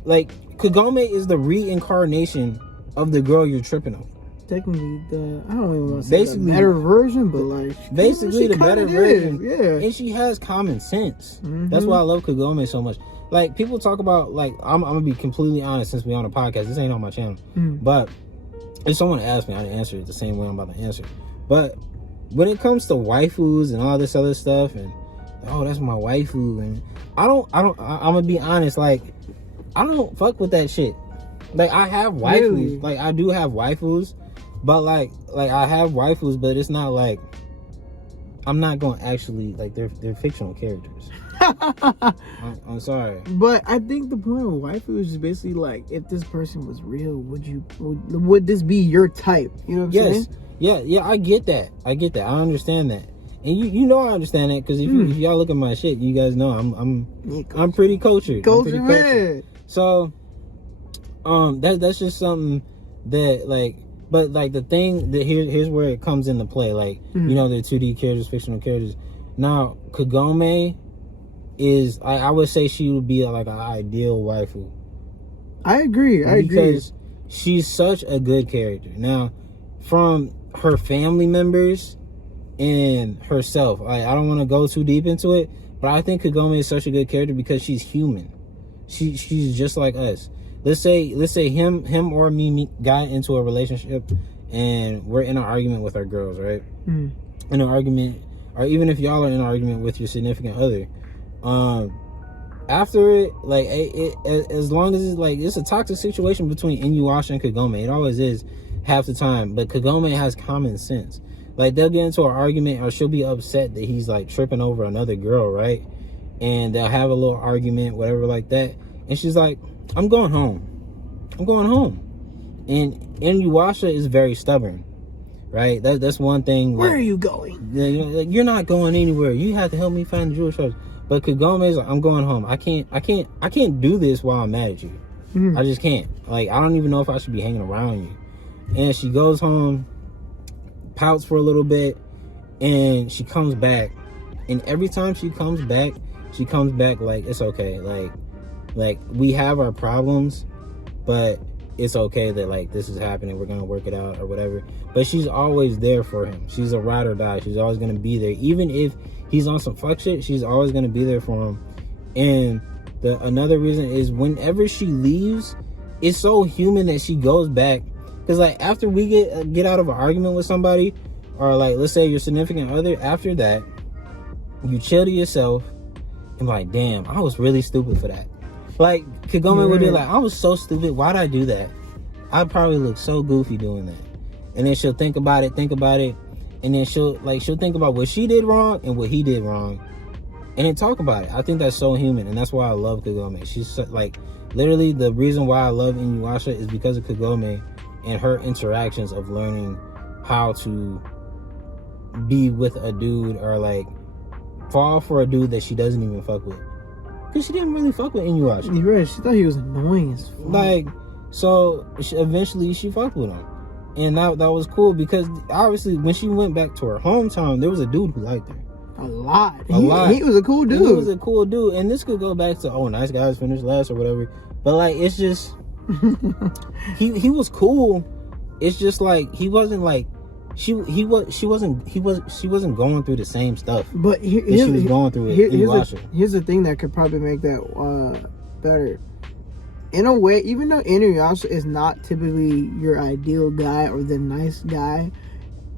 like, Kagome is the reincarnation of the girl you're tripping over. Technically, I don't even want to say basically the better version, but like basically the better version. Yeah, and she has common sense. That's why I love Kagome so much. Like, people talk about, like, I'm gonna be completely honest, since we're on a podcast. This ain't on my channel, but if someone asked me, I'd answer it the same way I'm about to answer. But when it comes to waifus and all this other stuff, and oh, that's my waifu, and I'm gonna be honest, like, I don't fuck with that shit. Like, I have waifus, really? Like, I do have waifus, but like I have waifus, but it's not like I'm not gonna actually, like, they're fictional characters. I'm sorry, but I think the point of waifu is just basically like, if this person was real, would this be your type? You know what I'm saying? Yeah, I get that. I understand that, and you know I understand that, because if y'all look at my shit, you guys know I'm pretty cultured. Man. So, that's just something that, like, but like the thing that here's where it comes into play. Like, you know, they're 2D characters, fictional characters. Now, Kagome is, I would say she would be like an ideal waifu. I agree. Because she's such a good character. Now, from her family members and herself, I don't want to go too deep into it, but I think Kagome is such a good character because she's human. She's just like us. let's say him or me got into a relationship and we're in an argument with our girls, right? In an argument, or even if y'all are in an argument with your significant other, after it, like as long as it's like it's a toxic situation between Inuyasha and Kagome, it always is half the time. But Kagome has common sense. Like they'll get into an argument, or she'll be upset that he's like tripping over another girl, right? And they'll have a little argument, whatever, like that. And she's like, I'm going home. And Inuyasha is very stubborn, right? That's one thing. Where are you going? You're not going anywhere. You have to help me find the jewel shop. But Kagome is like, I'm going home. I can't do this while I'm mad at you. I just can't. Like, I don't even know if I should be hanging around you. And she goes home, pouts for a little bit, and she comes back. And every time she comes back like, it's okay. Like we have our problems, but it's okay that like this is happening. We're gonna work it out or whatever. But she's always there for him. She's a ride or die. She's always gonna be there, even if he's on some fuck shit. She's always gonna be there for him. And another reason is whenever she leaves, it's so human that she goes back. Because like after we get out of an argument with somebody, or like let's say your significant other, after that you chill to yourself and like, damn, I was really stupid for that. Like Kagome would be like, I was so stupid. Why'd I do that? I probably look so goofy doing that. And then she'll think about it, and then she'll think about what she did wrong and what he did wrong, and then talk about it. I think that's so human, and that's why I love Kagome. She's like, literally the reason why I love Inuyasha is because of Kagome and her interactions of learning how to be with a dude, or like fall for a dude that she doesn't even fuck with. Because she didn't really fuck with Inuyasha. You're right. She thought he was annoying as fuck. Like, so eventually she fucked with him. And that was cool, because obviously when she went back to her hometown, there was a dude who liked her. A lot. He was a cool dude. He was a cool dude. And this could go back to, nice guys finish last or whatever. But like, it's just, he was cool. It's just like, he wasn't like, she wasn't going through the same stuff. But she was going through it. Here's the thing that could probably make that better. In a way, even though Inuyasha is not typically your ideal guy or the nice guy,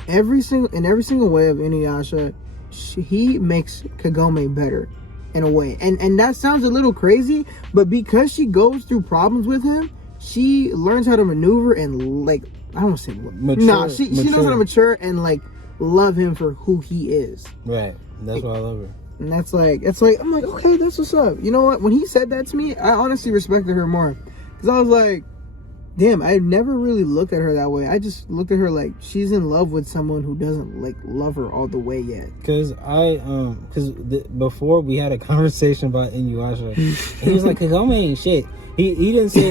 in every single way of Inuyasha, he makes Kagome better in a way. And that sounds a little crazy, but because she goes through problems with him, she learns how to maneuver and like, I don't want to say mature. She knows how to mature and like love him for who he is. Right. That's why I love her. And it's like I'm like, okay, that's what's up. You know what? When he said that to me, I honestly respected her more, because I was like, damn, I never really looked at her that way. I just looked at her like she's in love with someone who doesn't like love her all the way yet. Because before we had a conversation about Inuyasha, and he was like, Kagome ain't shit. He didn't say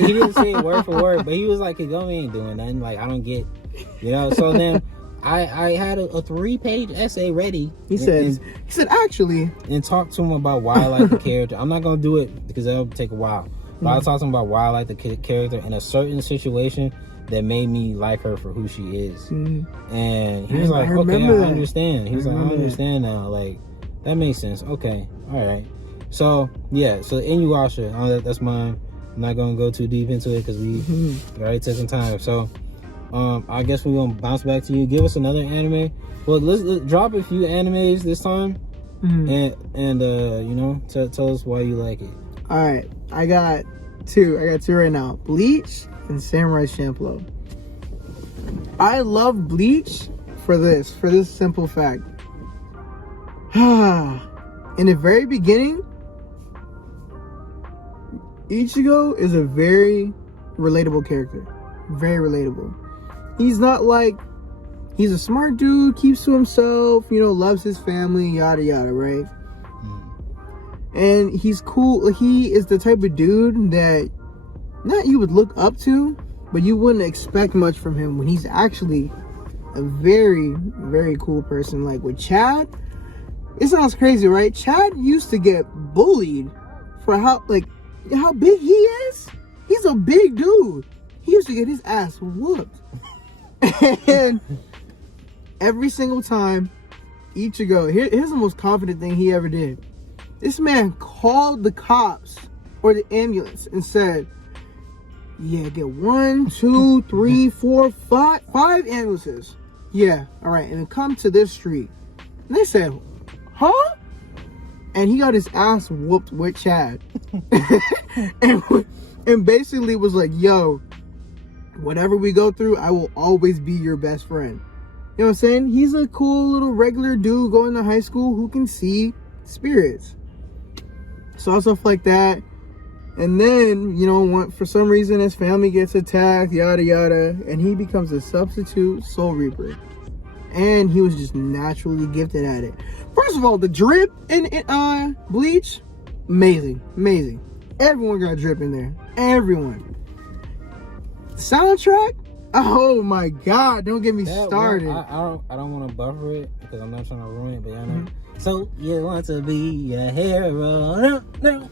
it word for word, but he was like, Kagome ain't doing nothing. Like, I don't get, So then I had a 3-page essay ready. He said actually, and talk to him about why I like the character. I'm not gonna do it because that'll take a while. But I'll talk to him about why I like the character in a certain situation that made me like her for who she is. And he was like, okay, I understand. He was like, I understand now. Like, that makes sense. Okay, all right. So yeah, so Inuyasha, that's mine. I'm not gonna go too deep into it because we already took some time. So I guess we're gonna bounce back to you. Give us another anime. Well, let's drop a few animes this time, and tell us why you like it. All right, I got two right now: Bleach and Samurai Champloo. I love Bleach for this simple fact. In the very beginning, Ichigo is a very relatable character. Very relatable. He's not like, he's a smart dude, keeps to himself, loves his family, yada yada, right? And he's cool. He is the type of dude that not you would look up to, but you wouldn't expect much from him, when he's actually a very, very cool person. Like with Chad, it sounds crazy, right? Chad used to get bullied for how big he is. He's a big dude. He used to get his ass whooped. And every single time, Ichigo, here's the most confident thing he ever did. This man called the cops or the ambulance and said, Yeah, get 1, 2, 3, 4, 5 ambulances. Yeah, all right, and then come to this street. And they said, huh? And he got his ass whooped with Chad. and basically was like, yo, whatever we go through, I will always be your best friend. You know what I'm saying? He's a cool little regular dude going to high school who can see spirits. Saw stuff like that. And then, you know, for some reason his family gets attacked, yada yada, and he becomes a substitute soul reaper. And he was just naturally gifted at it. First of all, the drip in Bleach, amazing. Everyone got drip in there. Everyone. Soundtrack, oh my god, don't get me started. I don't want to buffer it because I'm not trying to ruin it, but I know. So you want to be a hero? No.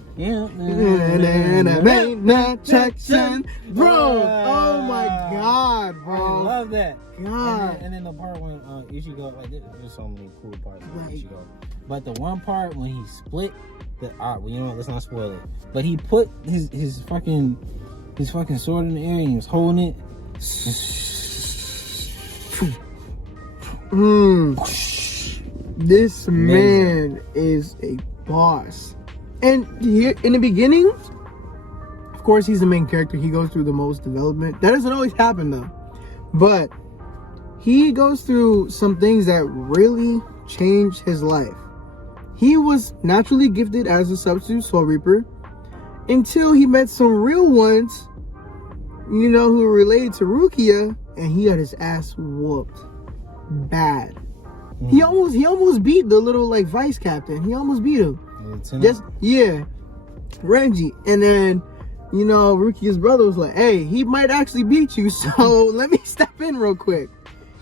Bro, oh my god, bro. I love that. God. And then the part when Ichigo, like there's so many cool parts of Ichigo. But the one part when he split the well, you know what, let's not spoil it. But he put his fucking sword in the air and he was holding it. This man is a boss. And here in the beginning, of course, he's the main character. He goes through the most development. That doesn't always happen though. But he goes through some things that really changed his life. He was naturally gifted as a substitute soul reaper until he met some real ones, you know, who were related to Rukia, and he got his ass whooped bad. He almost beat the little like vice captain. He almost beat him. Renji. And then, you know, Rukia's brother was like, hey, he might actually beat you, so let me step in real quick.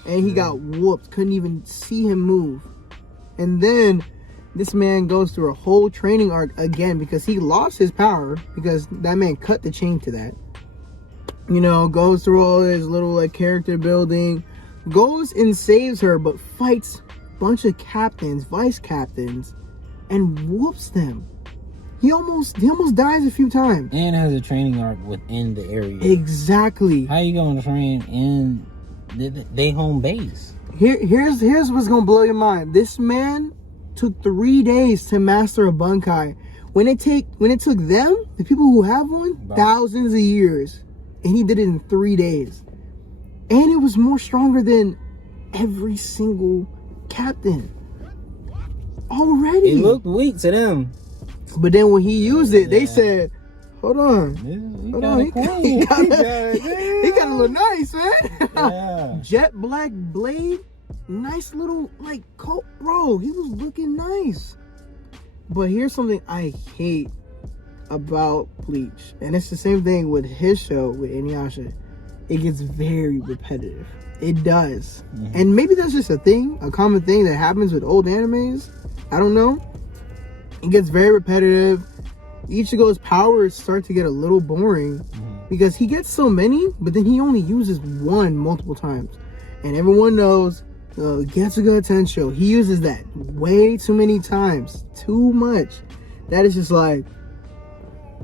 And he got whooped, couldn't even see him move. And then this man goes through a whole training arc again because he lost his power because that man cut the chain to that. You know, goes through all his little like character building, goes and saves her, but fights a bunch of captains, vice captains, and whoops them. He almost dies a few times. And has a training arc within the area. Exactly. How you gonna train in they home base? Here's what's gonna blow your mind. This man took 3 days to master a bunkai. When it took them, the people who have one, thousands of years. And he did it in 3 days. And it was more stronger than every single captain. Already. It looked weak to them. But then when he used it, they said, hold on. He got a little nice, man. Yeah. Jet black blade. Nice little, like, coat. Bro, he was looking nice. But here's something I hate about Bleach. And it's the same thing with his show, with Inuyasha. It gets very repetitive. It does. Mm-hmm. And maybe that's just a common thing that happens with old animes. I don't know. It gets very repetitive. Ichigo's powers start to get a little boring because he gets so many, but then he only uses one multiple times. And everyone knows Getsuga Tensho, he uses that way too many times. Too much. That is just like,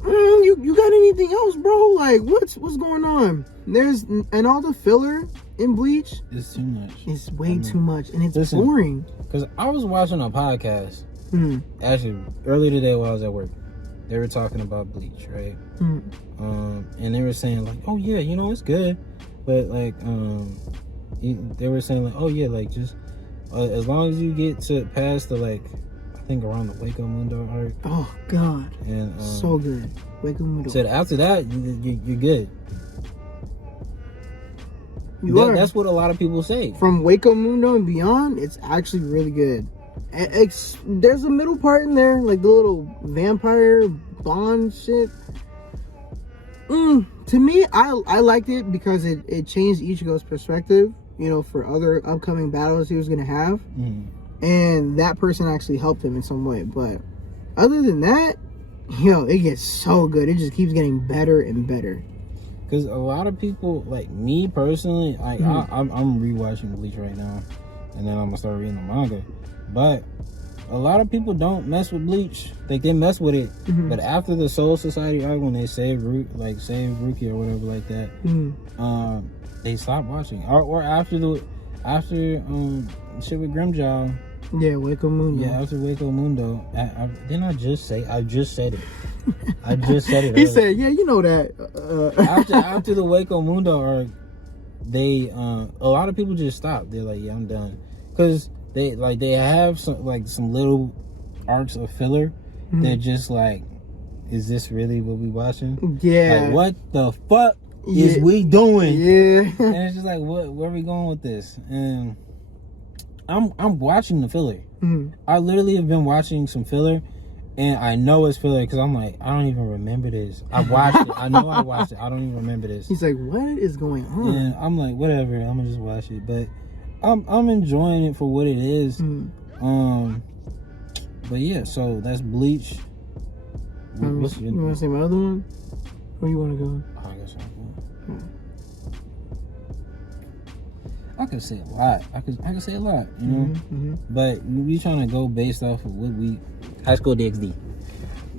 you got anything else, bro? Like, what's going on? And all the filler in Bleach, it's too much. It's way too much, and it's boring. Because I was watching a podcast actually earlier today while I was at work. They were talking about Bleach, right? And they were saying like, oh yeah, you know, it's good, but like they were saying like, oh yeah, like just as long as you get to past the like, I think around the Waco Mundo arc. Oh god, and so good. Waco Mundo. So after that, you're good. That's what a lot of people say. From Waco Mundo and beyond, it's actually really good. There's a middle part in there, like the little vampire bond shit. To me, I liked it because it changed Ichigo's perspective, you know, for other upcoming battles he was going to have. And that person actually helped him in some way. But other than that, it gets so good. It just keeps getting better and better. Because a lot of people, like me personally, like I'm rewatching Bleach right now, and then I'm gonna start reading the manga. But a lot of people don't mess with Bleach. Like, they mess with it, but after the Soul Society arc, when they save Ruki or whatever like that, they stop watching. Or after shit with Grimjaw. Yeah, Waco Mundo. Yeah, after Waco Mundo. Didn't I just say? I just said it. I just said it. He earlier. said, "Yeah, you know that." After the Waco Mundo arc, they a lot of people just stop. They're like, "Yeah, I'm done," because they have some little arcs of filler. They're just like, "Is this really what we watching?" Yeah. Like, what the fuck is we doing? Yeah. And it's just like, where are we going with this? And I'm watching the filler. I literally have been watching some filler, and I know it's filler because I'm like, I don't even remember this. I watched it. I know I watched it. I don't even remember this. He's like, what is going on? And I'm like, whatever. I'm gonna just watch it. But I'm enjoying it for what it is. But yeah, so that's Bleach. What's your... You want to say my other one? Where you want to go? I guess I can say a lot. I can say a lot, you know. But we trying to go based off of what we High School DxD.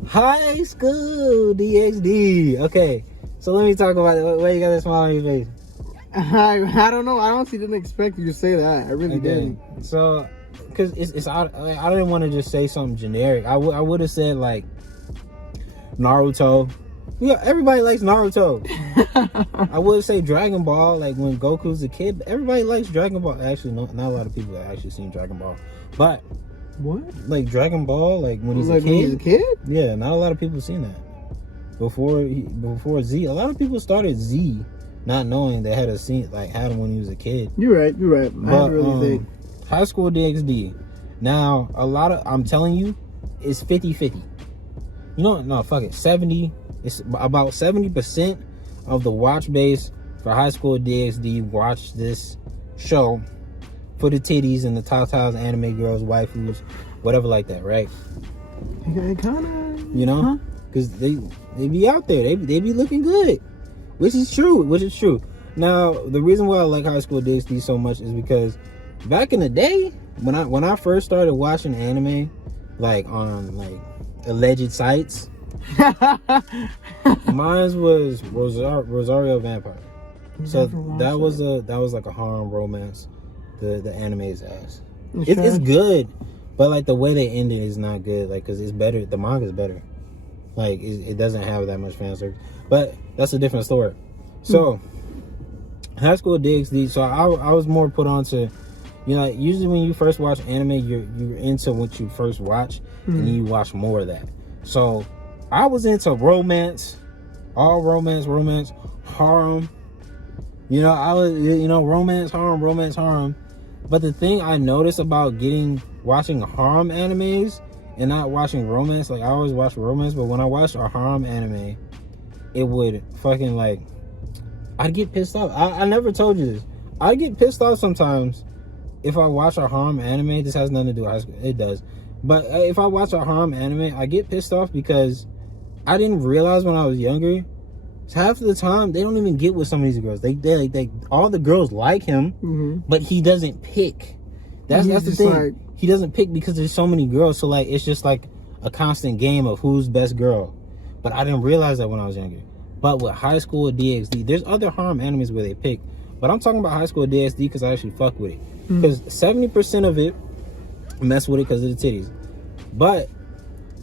High School DxD. Okay, so let me talk about it. Why you got that smile on your face? I don't know. I honestly didn't expect you to say that. I really didn't. So, because it's I didn't want to just say something generic. I would have said like Naruto. Yeah, everybody likes Naruto. I would say Dragon Ball, like when Goku's a kid. But everybody likes Dragon Ball. Actually, not a lot of people have actually seen Dragon Ball. But what? Like Dragon Ball, like when he's a kid. When he's a kid? Yeah, not a lot of people seen that. Before Z, a lot of people started Z, not knowing they had had him when he was a kid. You're right. I really think High School DxD. Now, I'm telling you, it's 50-50. You know, no, fuck it, 70. It's about 70% of the watch base for High School DxD watch this show for the titties and the tatas, anime girls, waifus, whatever like that, right? It kind of, you know, because they be out there, they be looking good, which is true. Now, the reason why I like High School DxD so much is because back in the day, when I first started watching anime, like on like alleged sites. Mine was Rosario Vampire. So that was like a harem romance. The anime's ass. It's good, but like the way they ended is not good. Like, cause it's better. The manga's better. Like it doesn't have that much fan service. But that's a different story. So High School DxD. So I was more put on to, you know, usually when you first watch anime, you're into what you first watch, and then you watch more of that. So I was into romance, all romance, harem. You know, I was, you know, romance, harem. But the thing I noticed about watching harem animes and not watching romance, like I always watch romance, but when I watched a harem anime, it would fucking like, I'd get pissed off. I never told you this. I get pissed off sometimes if I watch a harem anime. This has nothing to do with high school. It does. But if I watch a harem anime, I get pissed off because I didn't realize when I was younger, half of the time they don't even get with some of these girls. They all the girls like him, but he doesn't pick. That's the thing. Like, he doesn't pick because there's so many girls. So like it's just like a constant game of who's best girl. But I didn't realize that when I was younger. But with High School DxD, there's other harem animes where they pick. But I'm talking about High School DxD because I actually fuck with it. Because 70% of it mess with it because of the titties. But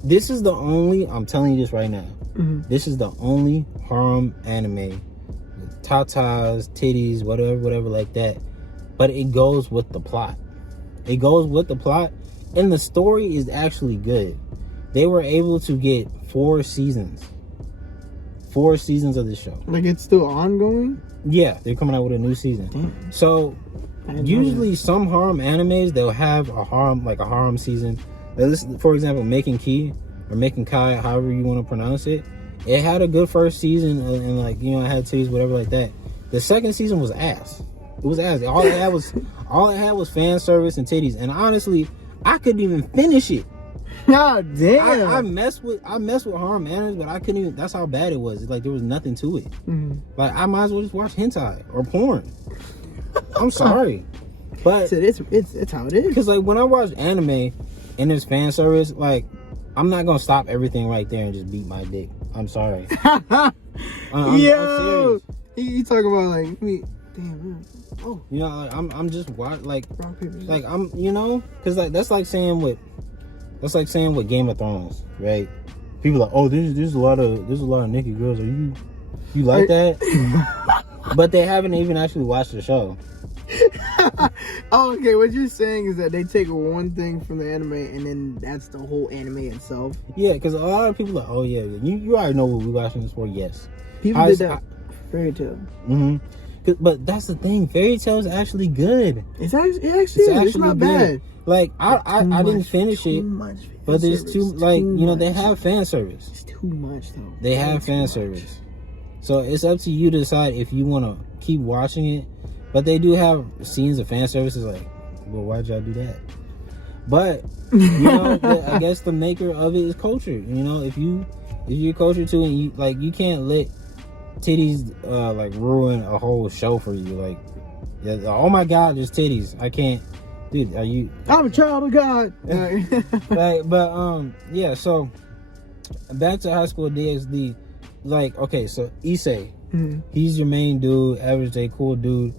this is the only, I'm telling you this right now, this is the only harem anime with tatas, titties, whatever like that. But it goes with the plot. And the story is actually good. They were able to get 4 seasons of the show. Like, it's still ongoing? Yeah, they're coming out with a new season. Damn. So usually some harem animes, they'll have a harem season. For example, Making Key or Making Kai, however you want to pronounce it, it had a good first season and like, you know, it had titties, whatever like that. The second season was ass. It was ass. All it had was fan service and titties. And honestly, I couldn't even finish it. God damn. I mess with harem animes, but I couldn't even. That's how bad it was. It's like there was nothing to it. Like I might as well just watch hentai or porn. I'm sorry, but it's how it is. Because like when I watch anime, and there's fan service, like, I'm not gonna stop everything right there and just beat my dick. I'm sorry. I'm serious. He talking about like me. Damn. Man. Oh. You know, like, I'm just like rock, paper, scissors. I'm because like that's like saying with Game of Thrones, right? People are like, oh, there's a lot of naked girls. Are you like that? But they haven't even actually watched the show. Oh, okay. What you're saying is that they take one thing from the anime and then that's the whole anime itself. Yeah, because a lot of people are like, oh yeah, you already know what we're watching this for. Yes, people did that. Fairy Tail. Mm-hmm. But that's the thing. Fairy Tail is actually good. It's not bad. Like I didn't finish it, but there's they have fan service. It's too much though. They have fan service, so it's up to you to decide if you want to keep watching it. But they do have scenes of fan service. It's like, well, why'd y'all do that? But I guess the maker of it is culture. You know, if you're cultured too, and you can't let titties like ruin a whole show for you. Like, yeah, oh my God, there's titties. I can't, dude. Are you? I'm a child of God. Like, but yeah. So back to High School DxD. Like, okay, so Issei, he's your main dude, average day, cool dude.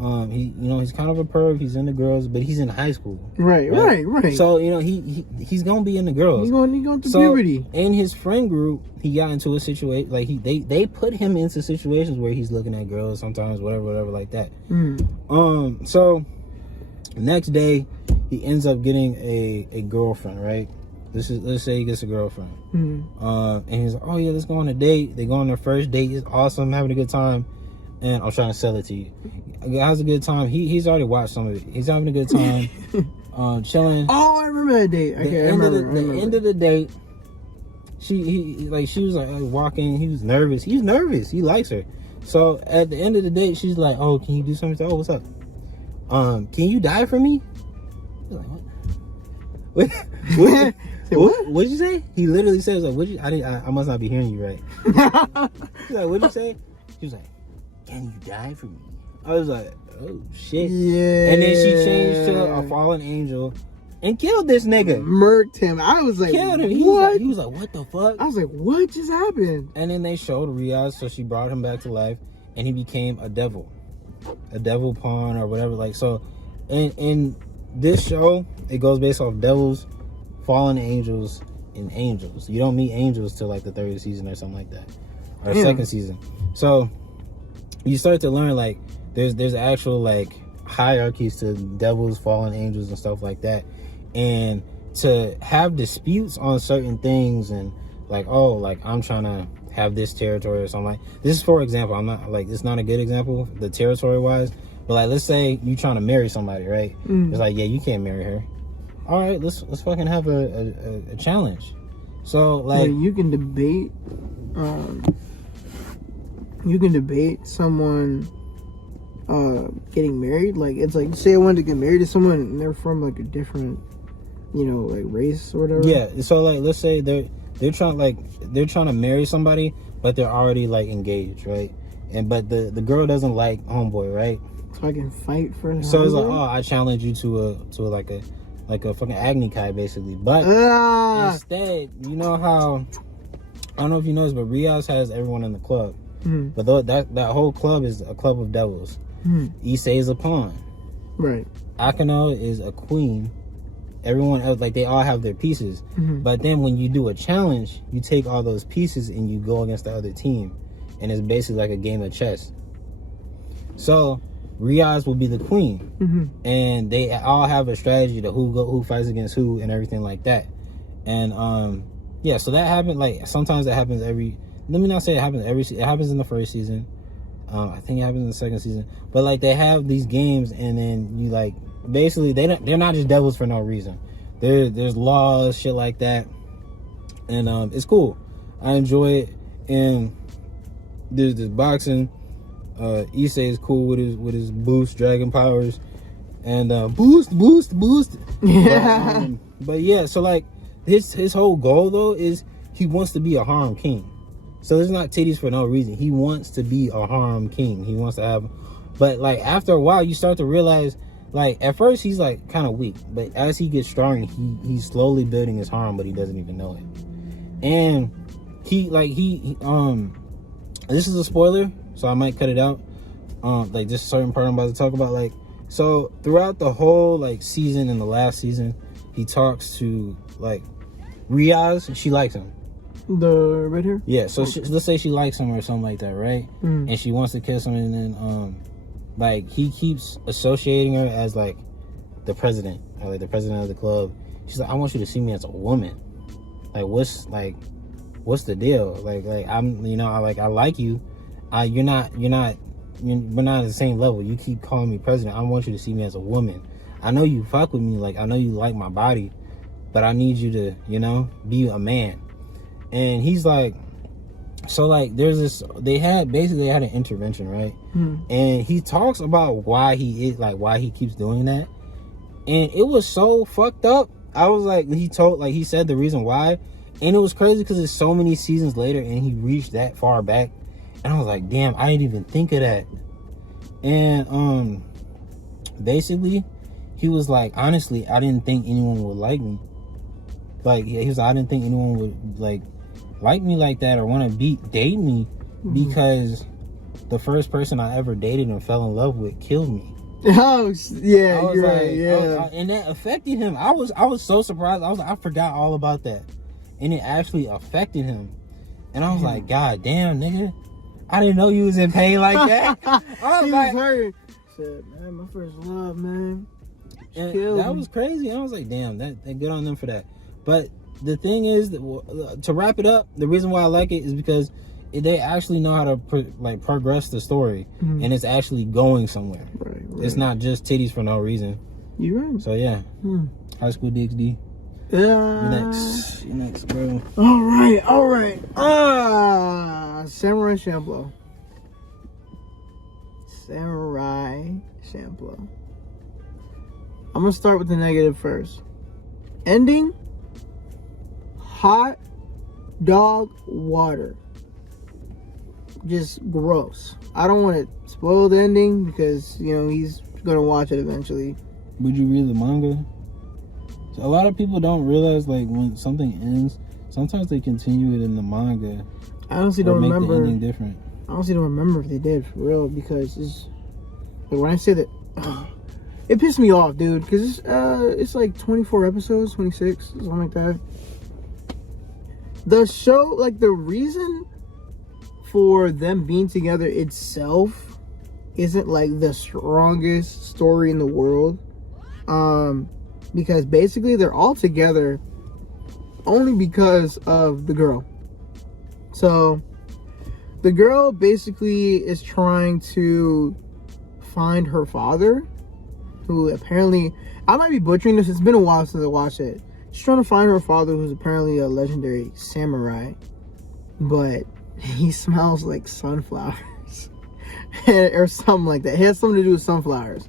He's kind of a perv. He's into girls, but he's in high school. Right. So he's gonna be into girls. He's going through puberty. In his friend group, he got into a situation like they put him into situations where he's looking at girls sometimes, whatever like that. So next day he ends up getting a girlfriend. Right. Let's say he gets a girlfriend. And he's like, oh yeah, let's go on a date. They go on their first date. It's awesome, having a good time. And I'm trying to sell it to you. Has a good time. He's already watched some of it. He's having a good time, chilling. Oh, I remember that date. Okay, the end of the date, she was like walking. He was nervous. He's nervous. He likes her. So at the end of the date, she's like, "Oh, can you do something?" Oh, what's up? Can you die for me? He's like, what? What'd you say? He literally says like, I must not be hearing you right. He's like, what'd you say? She was like, can you die for me? I was like, oh shit. Yeah. And then she changed to a fallen angel and killed this nigga. Murked him. I was like, killed him. What? He was like, what the fuck? I was like, what just happened? And then they showed Riaz, so she brought him back to life and he became a devil pawn or whatever. Like, so in this show, it goes based off devils, fallen angels, and angels. You don't meet angels till like the third season or something like that, or second season. So you start to learn like there's actual like hierarchies to devils, fallen angels, and stuff like that, and to have disputes on certain things and like, oh, like I'm trying to have this territory or something like this is, for example, I'm not like, it's not a good example the territory wise, but like let's say you trying to marry somebody, right? It's like, yeah, you can't marry her. All right, let's fucking have a challenge. So like you can debate someone getting married. Like, it's like, say I wanted to get married to someone and they're from like a different, like race or whatever. Yeah, so like let's say they're trying to marry somebody, but they're already like engaged, right? But the girl doesn't like homeboy, right? So I can fight for her. So it's like, oh, I challenge you to a fucking Agni Kai basically. But instead, you know how, I don't know if you know this, but Riaz has everyone in the club. But that whole club is a club of devils. Issei is a pawn. Right. Akano is a queen. Everyone else, like, they all have their pieces. But then when you do a challenge, you take all those pieces and you go against the other team. And it's basically like a game of chess. So Riaz will be the queen. And they all have a strategy to who fights against who and everything like that. And yeah, so that happens, like, sometimes that happens let me not say it happens it happens in the first season. I think it happens in the second season. But like, they have these games, and then you like, basically they're not just devils for no reason. There's laws, shit like that, and it's cool. I enjoy it. And there's this boxing. Issei is cool with his boost dragon powers, and boost. Yeah. But yeah, so like his whole goal though is he wants to be a harem king. So there's not titties for no reason. He wants to be a harem king. He wants to have, but like after a while, you start to realize like at first he's like kind of weak, but as he gets stronger, he's slowly building his harm, but he doesn't even know it. And he this is a spoiler, so I might cut it out. Like this certain part I'm about to talk about. Like, so throughout the whole like season and the last season, he talks to like Riaz, and she likes him. The red hair? Yeah, so let's say she likes him or something like that, right? And she wants to kiss him, and then like he keeps associating her as like the president, or like the president of the club. She's like, I want you to see me as a woman. Like, what's the deal? Like I'm, I like you. We're not at the same level. You keep calling me president. I want you to see me as a woman. I know you fuck with me. Like, I know you like my body, but I need you to, be a man. And he's like, so like, there's this, they had an intervention, right? And he talks about why he keeps doing that. And it was so fucked up. I was like, he said the reason why. And it was crazy because it's so many seasons later and he reached that far back. And I was like, damn, I didn't even think of that. And basically, he was like, honestly, I didn't think anyone would like me. Like, he was like, I didn't think anyone would like me like that or want to date me because the first person I ever dated and fell in love with killed me. Oh yeah, you're right. Yeah, and that affected him. I was so surprised. I forgot all about that, and it actually affected him. And I was like, God damn, nigga, I didn't know you was in pain like that. I was like, hurt. Said, man, my first love, man. And that was crazy. And I was like, damn, that good on them for that. But the thing is, to wrap it up, the reason why I like it is because they actually know how to progress the story, and it's actually going somewhere. Right. It's not just titties for no reason. You're right. So yeah, High School DxD. You next, bro. All right. Samurai Champloo. I'm gonna start with the negative first. Ending. Hot dog water. Just gross. I don't want to spoil the ending because he's gonna watch it eventually. Would you read the manga? So a lot of people don't realize when something ends, sometimes they continue it in the manga. I honestly don't remember. The ending different. I honestly don't remember if they did for real because when I say that, it pissed me off, dude. Because it's like 24 episodes, 26, something like that. The show, the reason for them being together itself isn't the strongest story in the world. Because basically they're all together only because of the girl. So the girl basically is trying to find her father, who apparently, I might be butchering this, it's been a while since I watched it. She's trying to find her father, who's apparently a legendary samurai, but he smells like sunflowers or something like that. It has something to do with sunflowers.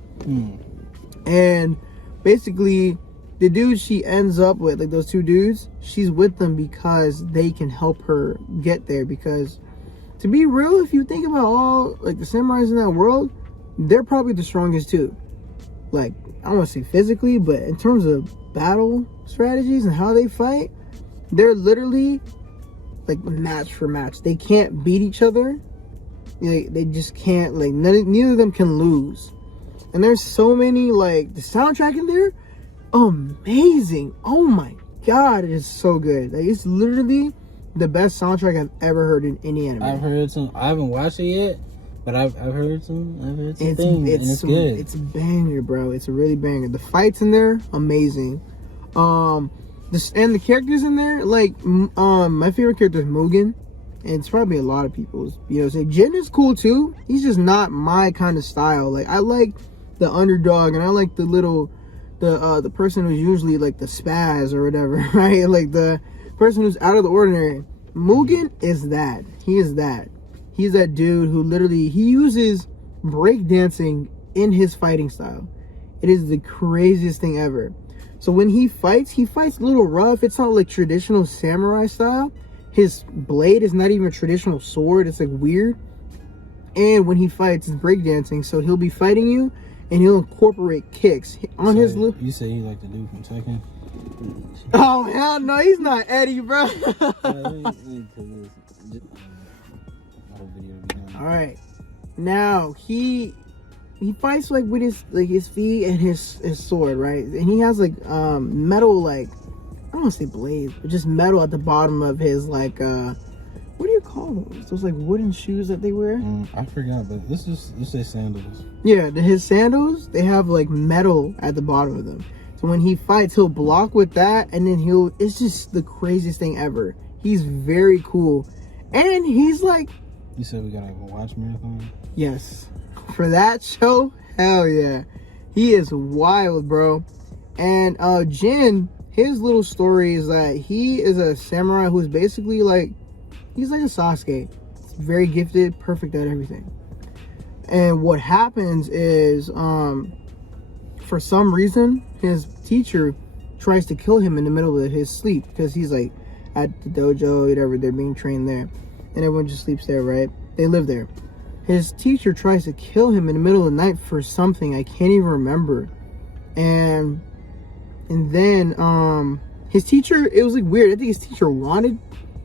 And basically the dude she ends up with, those two dudes, she's with them because they can help her get there. Because to be real, if you think about all the samurais in that world, they're probably the strongest too. I don't want to say physically, but in terms of battle strategies and how they fight, they're literally match for match. They can't beat each other. They just can't. Neither of them can lose. And there's so many, the soundtrack in there, amazing. Oh my god, it is so good. It's literally the best soundtrack I've ever heard in any anime. I've heard some. I haven't watched it yet, but I've heard some. Things, and it's good. It's a banger, bro. It's a really banger. The fights in there, amazing. And the characters in there, my favorite character is Mugen, and it's probably a lot of people's. Jin is cool too. He's just not my kind of style. I like the underdog, and I like the person who's usually the spaz or whatever, right? The person who's out of the ordinary. Mugen is that. He is that. He's that dude who literally, he uses breakdancing in his fighting style. It is the craziest thing ever. So when he fights a little rough. It's not traditional samurai style. His blade is not even a traditional sword. It's weird. And when he fights, it's breakdancing. So he'll be fighting you, and he'll incorporate kicks on his. You say you like the dude from Tekken? Oh hell no, he's not Eddie, bro. All right, now he fights like with his feet and his sword, right? And he has like metal, like I don't want to say blades, but just metal at the bottom of his like what do you call those? Those like wooden shoes that they wear? I forgot, but this is sandals. Yeah, his sandals, they have like metal at the bottom of them. So when he fights, he'll block with that, and then it's just the craziest thing ever. He's very cool. And he's like... You said we gotta go watch Marathon? Yes. For that show, hell yeah. He is wild, bro. And Jin, his little story is that he is a samurai who's basically like... He's like a Sasuke. He's very gifted, perfect at everything. And what happens is... for some reason, his teacher tries to kill him in the middle of his sleep because he's like at the dojo, whatever, they're being trained there, and everyone just sleeps there, right? They live there. His teacher tries to kill him in the middle of the night for something I can't even remember, and then his teacher, it was like weird. I think his teacher wanted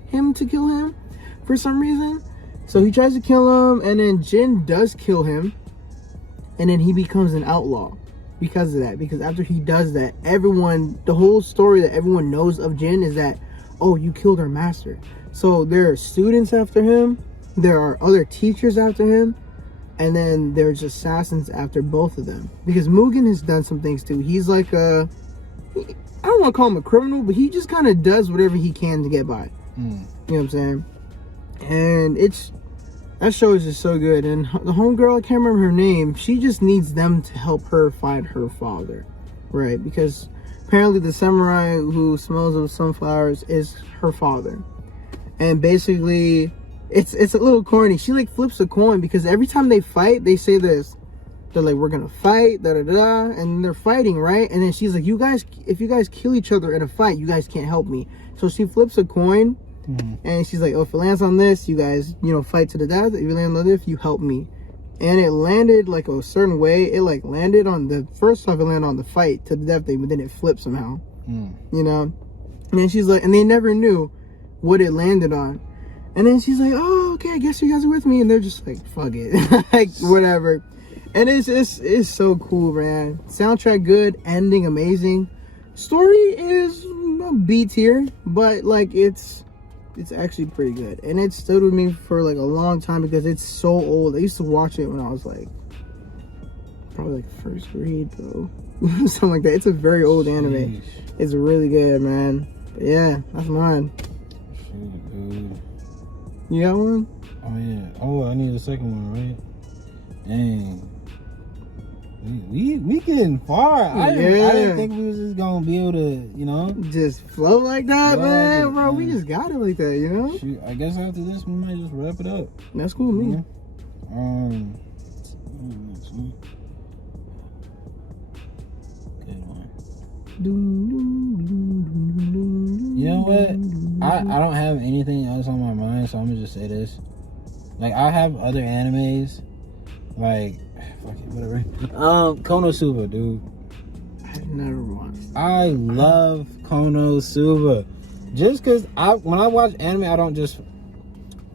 him to kill him for some reason, so he tries to kill him, and then Jin does kill him, and then he becomes an outlaw. Because of that, because after he does that, the whole story that everyone knows of Jin is that, oh, you killed our master. So there are students after him, there are other teachers after him, and then there's assassins after both of them. Because Mugen has done some things too. He's like I don't want to call him a criminal, but he just kind of does whatever he can to get by. You know what I'm saying? And that show is just so good. And the homegirl, I can't remember her name, she just needs them to help her find her father, right? Because apparently the samurai who smells of sunflowers is her father. And basically, it's a little corny. She like flips a coin because every time they fight, they say this. They're like, we're gonna fight, da-da-da, and they're fighting, right? And then she's like, if you guys kill each other in a fight, you guys can't help me. So she flips a coin. And she's like, oh, if it lands on this, you guys, fight to the death. If you land on this, you help me. And it landed like a certain way. It like landed on the first off, it landed on the fight to the death thing, but then it flipped somehow. And then she's like, and they never knew what it landed on. And then she's like, oh, okay, I guess you guys are with me. And they're just like, fuck it, like whatever. And it's so cool, man. Soundtrack good, ending amazing. Story is B tier, but like it's actually pretty good, and it stood with me for like a long time because it's so old. I used to watch it when I was like probably like first grade, though. Something like that. It's a very old anime. It's really good, man. But yeah, that's mine. Dude. You got one? Oh yeah. Oh, I need a second one, right? Dang. We getting far. I didn't think we was just gonna be able to, just flow like that, man. Like it, bro. We just got it like that, Shoot, I guess after this we might just wrap it up. That's cool with me. Good one. You know what? I don't have anything else on my mind, so I'm gonna just say this. Like, I have other animes, like fuck it, whatever. Konosuba, dude. I've never watched. I love Konosuba. Just because when I watch anime,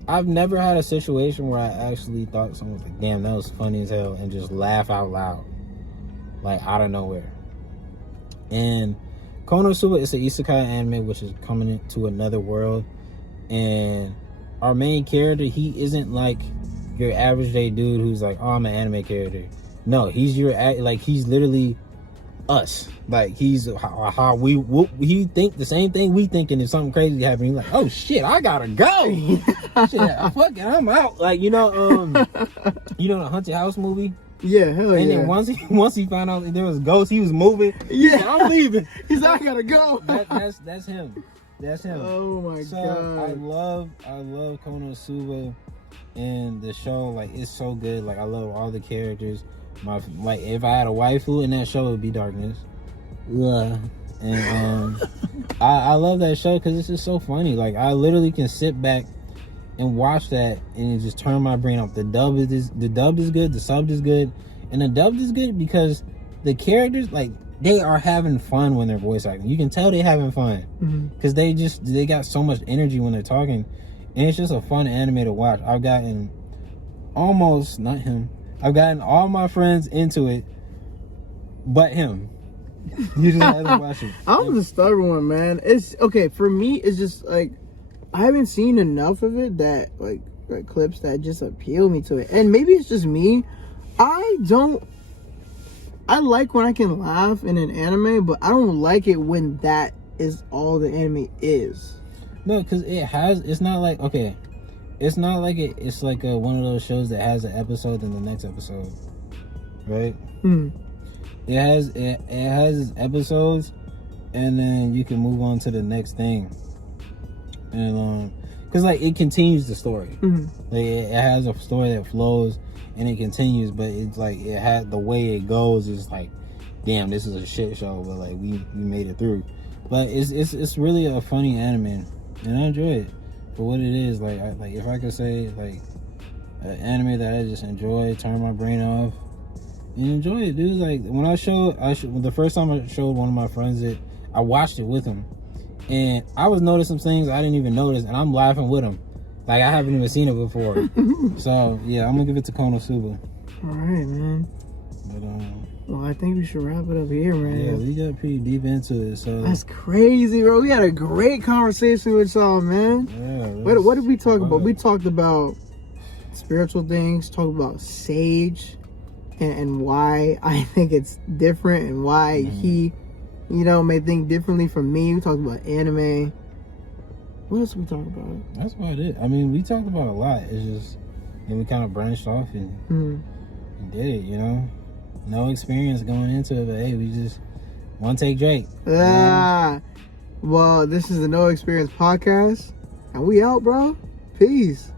I've never had a situation where I actually thought someone was like, damn, that was funny as hell, and just laugh out loud. Like, out of nowhere. And Konosuba is an isekai anime, which is coming into another world. And our main character, he isn't like your average day dude who's like, oh, I'm an anime character. No, he's he's literally us. Like, he's how he think the same thing we think, and if something crazy happens, he's like, oh shit, I gotta go. Shit, I'm out. Like, the Haunted House movie. Yeah, hell and yeah. then once he found out that there was ghosts, he was moving. Yeah, said, I'm leaving. He's like, I gotta go. That's him. That's him. Oh my god. I love Konosuba, and the show, like, it's so good. Like, I love all the characters. If I had a waifu in that show, it would be Darkness. Yeah. And I love that show because it's just so funny. Like, I literally can sit back and watch that and just turn my brain off. The dub is good, the sub is good, And the dubbed is good because the characters, like, they are having fun when they're voice acting. You can tell they're having fun because they got so much energy when they're talking, and it's just a fun anime to watch. I've gotten I've gotten all my friends into it, but him. You just have to watch it. I'm the stubborn one, man. It's okay for me. It's just like I haven't seen enough of it that like clips that just appeal me to it, and maybe it's just me. I like when I can laugh in an anime, but I don't like it when that is all the anime is. No, because it's not like, okay, it's not like it's like one of those shows that has an episode and the next episode, right? It has its episodes, and then you can move on to the next thing, and because like it continues the story. Like it has a story that flows and it continues, but it's like it had the way it goes is like, damn, this is a shit show, but like we made it through. But it's really a funny anime, and I enjoy it for what it is. Like if I could say like an anime that I just enjoy, turn my brain off and enjoy it, dude. Like when the first time I showed one of my friends it, I watched it with him, and I was noticing some things I didn't even notice, and I'm laughing with him. Like I haven't even seen it before. So yeah, I'm gonna give it to Konosuba. All right, man. But well, I think we should wrap it up here, man. Yeah, we got pretty deep into it. So that's crazy, bro. We had a great conversation with y'all, man. Yeah. What did we talk about? We talked about spiritual things. Talked about Sage, and why I think it's different, and why he, may think differently from me. We talked about anime. What else did we talk about? That's about it. I mean, we talked about a lot. It's just, we kind of branched off and did it, No experience going into it, but hey, we just one take Drake. Well, this is the No Experience Podcast, and we out, bro. Peace.